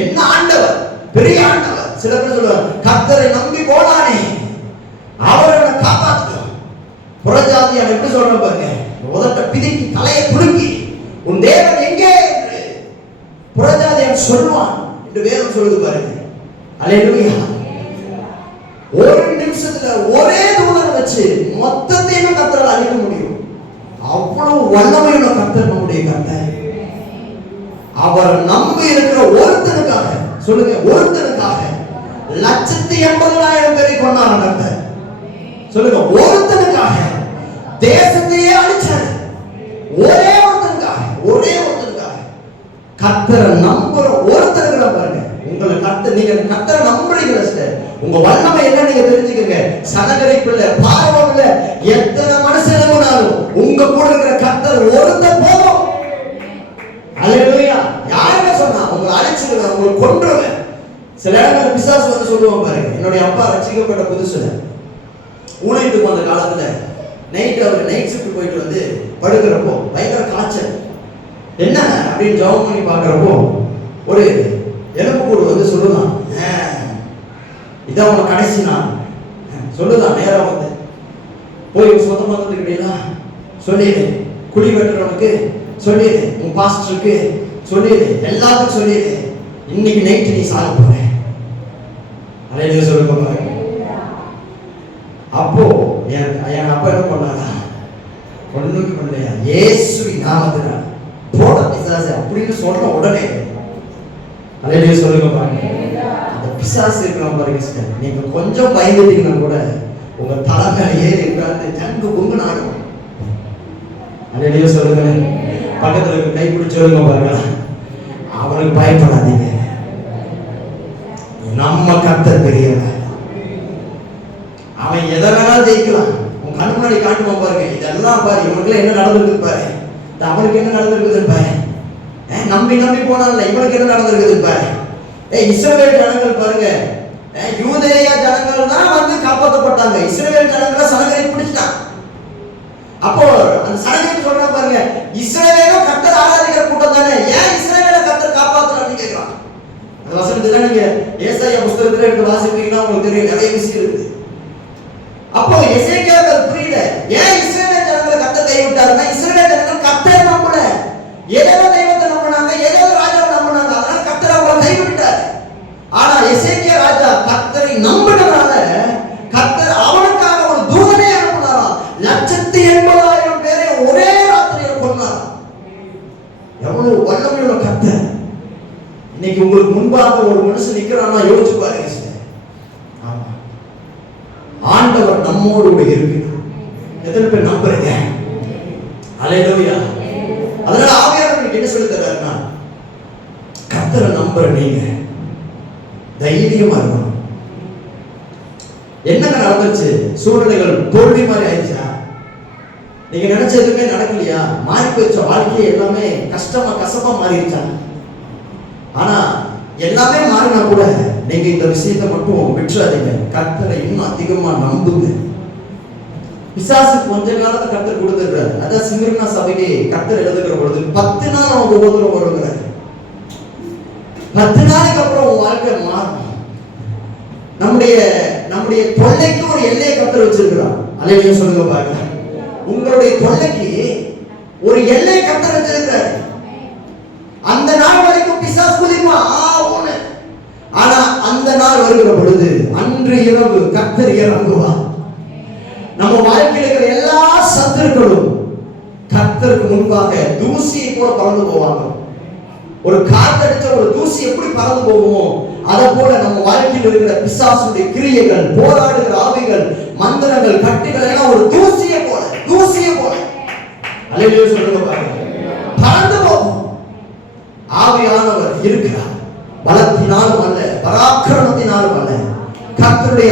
என்ன ஆண்டவர், பெரிய ஆண்டவர். சில பேர் சொல்லுவார், கர்த்தரை நம்பி போனானே அவரை காப்பாற்றணும். புறஜாதி அவன் எப்படி சொல்ற பாருங்க, உதட்ட பிதிக்கி தலையை குலுக்கி உன் தேவன் எங்கே என்று புறஜாதி அவன் சொல்லுவான் என்று வேதம் சொல்லுது பாருங்க. அல்லேலூயா. ஒரு நிமிஷத்துல ஒரே தூதனை வச்சு மொத்தத்தையுமே கர்த்தரால் அழிக்க முடியும். அவ்வளவு வல்லமையுள்ள கர்த்தர் நம்முடைய கர்த்தர். அவர் நம்பி இருக்கிற ஒருத்தனுக்காக, சொல்லுங்க, ஒருத்தனுக்காக 180,000 பேரை கொண்டாட கர்த்தர். சொல்லுங்க, ஒருத்தனுக்காக தேசத்தையே அழிச்சாரு. ஒரே ஒருத்தனுக்காக கர்த்தரை நம்புற ஒருத்தனுக்கு பாருங்க. உங்களை கர்த்தர், நீங்க கர்த்தரை நம்புறீங்களா சார்? உங்க வல்லமை என்ன நீங்க தெரிஞ்சுக்கங்க. சனகரிப்புல, பாவம்ல எத்தனை மனுஷன் நம்பினாலும் உங்க கூட இருக்கிற கர்த்தர் ஒருத்தன் போதும். அல்லேலூயா. யாருமே சொன்னா உங்களை அழிச்சிடுவேன், உங்களை கொன்றுவேன். சில இடங்களில் பிசாசு வந்து சொல்லுவான் பாருங்க. என்னுடைய அப்பா ரட்சிக்கப்பட்ட புதுசுல ஊழியத்துக்கு வந்த காலத்துல அவர் நைட் ஷிஃப்ட் போயிட்டு வந்து படுக்கிறப்போ பயங்கர காய்ச்சல். என்ன அப்படின்னு ஜெபம் பண்ணி பார்க்கிறப்போ ஒரு எலும்புக்கூடு வந்து சொல்லுதான், இதான் உங்க கடைசி நாள் சொல்லுதான். நேரம் வந்து போய் சொந்த மதத்துக்கிட்டா சொல்லிடு, குடி வெட்டுறவனுக்கு சொல்லிடு, உன் பாஸ்டருக்கு சொல்லிடு, எல்லாத்துக்கும் சொல்லிடு, இன்னைக்கு நைட்டு நீ சாக போற. அலையில சொல்லுங்க. அப்போ என் அப்பா என்ன பண்ணாரா, ஒண்ணுக்கு பண்ணலையா, இயேசுவின் நாமத்தினால போட பிசாசு அப்படின்னு சொன்ன உடனே, அலையில சொல்லுங்க பாருங்க, அந்த பிசாசு இருக்கிற பாருங்க. நீங்க கொஞ்சம் பயந்துட்டீங்கன்னா கூட உங்க தலைமையிலே இருக்கிற ஜங்கு குங்கு நாடும். அலையில சொல்லுங்க. பக்கத்துல இருக்க கை பிடிச்சு சொல்லுங்க பாருங்க, அவனுக்கு பயப்படாதீங்க, நம்ம கர்த்தர் பெரியவர், அவன் எதை வேணாலும் ஜெயிக்கலாம். உன் கண் முன்னாடி காட்டுவான் பாருங்க. இதெல்லாம் பாரு, இவனுக்குலாம் என்ன நடந்திருக்கு பாரு, அவனுக்கு என்ன நடந்திருக்குது பாரு, நம்பி போனான்ல இவனுக்கு என்ன நடந்திருக்குது பாரு. இஸ்ரவேல் ஜனங்கள் பாருங்க, யூதேய ஜனங்கள் தான் வந்து காப்பாற்றப்பட்டாங்க. இஸ்ரவேல் ஜனங்களை சனகரி பிடிச்சிட்டான். அப்போ அந்த சனகரி சொல்றா பாருங்க, இஸ்ரவேலும் கர்த்தர் ஆராதிக்கிற கூட்டம் தானே, ஏன் இஸ்ரவேலை கர்த்தர் காப்பாற்றணும்னு கேட்கிறான். அந்த வசனத்துல நீங்க ஏசாயா புத்தகத்துல எடுத்து வாசிப்பீங்கன்னா உங்களுக்கு தெரியும், நிறைய விஷயம் இருக்குது. அப்போ எசேக்கியாவுக்கு புரியல, ஏன் இஸ்ரவேல் ஜனங்களை கர்த்தர் கைவிட்டாருன்னா, இஸ்ரவேல் ஜனங்கள் கர்த்தரை நம்பல, ஏதோ தெய்வத்தை நம்பினாங்க, ஏதோ ராஜாவை நம்பினாங்க, அதனால கர்த்தர் அவங்களை கைவிட்டாரு. ஆனா எசேக்கியா ராஜா கர்த்தரை நம்பினதால கர்த்தர் அவனுக்காக ஒரு தூதனை அனுப்பினார். உங்களுக்கு முன்பாக ஒரு மனுஷன் நிக்கிறான்னா யோசிச்சு பாருங்க சார். ஆமா, ஆண்டவர் நம்மோடு கூட இருக்கிறார். எத்தனை பேர் நம்புறீங்க? அல்லேலூயா. அதனால ஆவியானவர் என்ன சொல்லி தர்றாருன்னா, கர்த்தரை நம்புற நீங்க தைரியமா இருக்கணும். என்னங்க நடந்துச்சு? சூழ்நிலைகள் தோல்வி மாதிரி ஆயிடுச்சா? நீங்க நினைச்ச எதுவுமே நடக்கலையா? மாறி போயிடுச்ச வாழ்க்கையை? எல்லாமே கஷ்டமா கசப்பா மாறிடுச்சா? ஆனா எல்லாமே மாறினா கூட நீங்க இந்த விஷயத்தை மட்டும் விட்டுறாதீங்க. கர்த்தரை இன்னும் அதிகமா நம்புங்க. பிசாசு கொஞ்ச காலத்தை கர்த்தர் கொடுத்துருக்காரு. அதான் சிமிர்னா சபைக்கு கர்த்தர் எழுதுகிற பொழுது 10 நாள் அவங்க உபத்திரம் வருங்கிறாரு. 10 நாளைக்கு அப்புறம் உங்க வாழ்க்கை மாறும். நம்முடைய தொல்லைக்கு ஒரு எல்லையை கர்த்தர் வச்சிருக்கிறார். அல்லேலூயா சொல்லுங்க பாருங்க. உங்களுடைய தொல்லைக்கு ஒரு எல்லை கர்த்தர் வச்சிருக்கிறார். அந்த நாள் வரைக்கும் பிசாசு குதிமா ஆவுன்னு. ஆனா அந்த நாள் வருகிற பொழுது அன்று இரவு கர்த்தர் இறங்குவார். நம்ம வாழ்க்கையில் இருக்கிற எல்லா சத்துருக்களும் கர்த்தருக்கு முன்பாக தூசியை போல பறந்து போவாங்க. ஒரு காத்தடிச்ச ஒரு தூசி எப்படி பறந்து போகுமோ அதை போல நம்ம வாழ்க்கையில் இருக்கிற பிசாசுடைய கிரியைகள், போராடுகிற ஆவிகள், மந்திரங்கள், கட்டுகள் எல்லாம் ஒரு தூசியை போல அல்லேலூயா சொல்லுங்க பாருங்க, பறந்து போகும். ஆவியானவர் இருக்கிறார். பலத்தினாலும் அல்ல, பராக்கிரமத்தினாலும் அல்ல, கர்த்தருடைய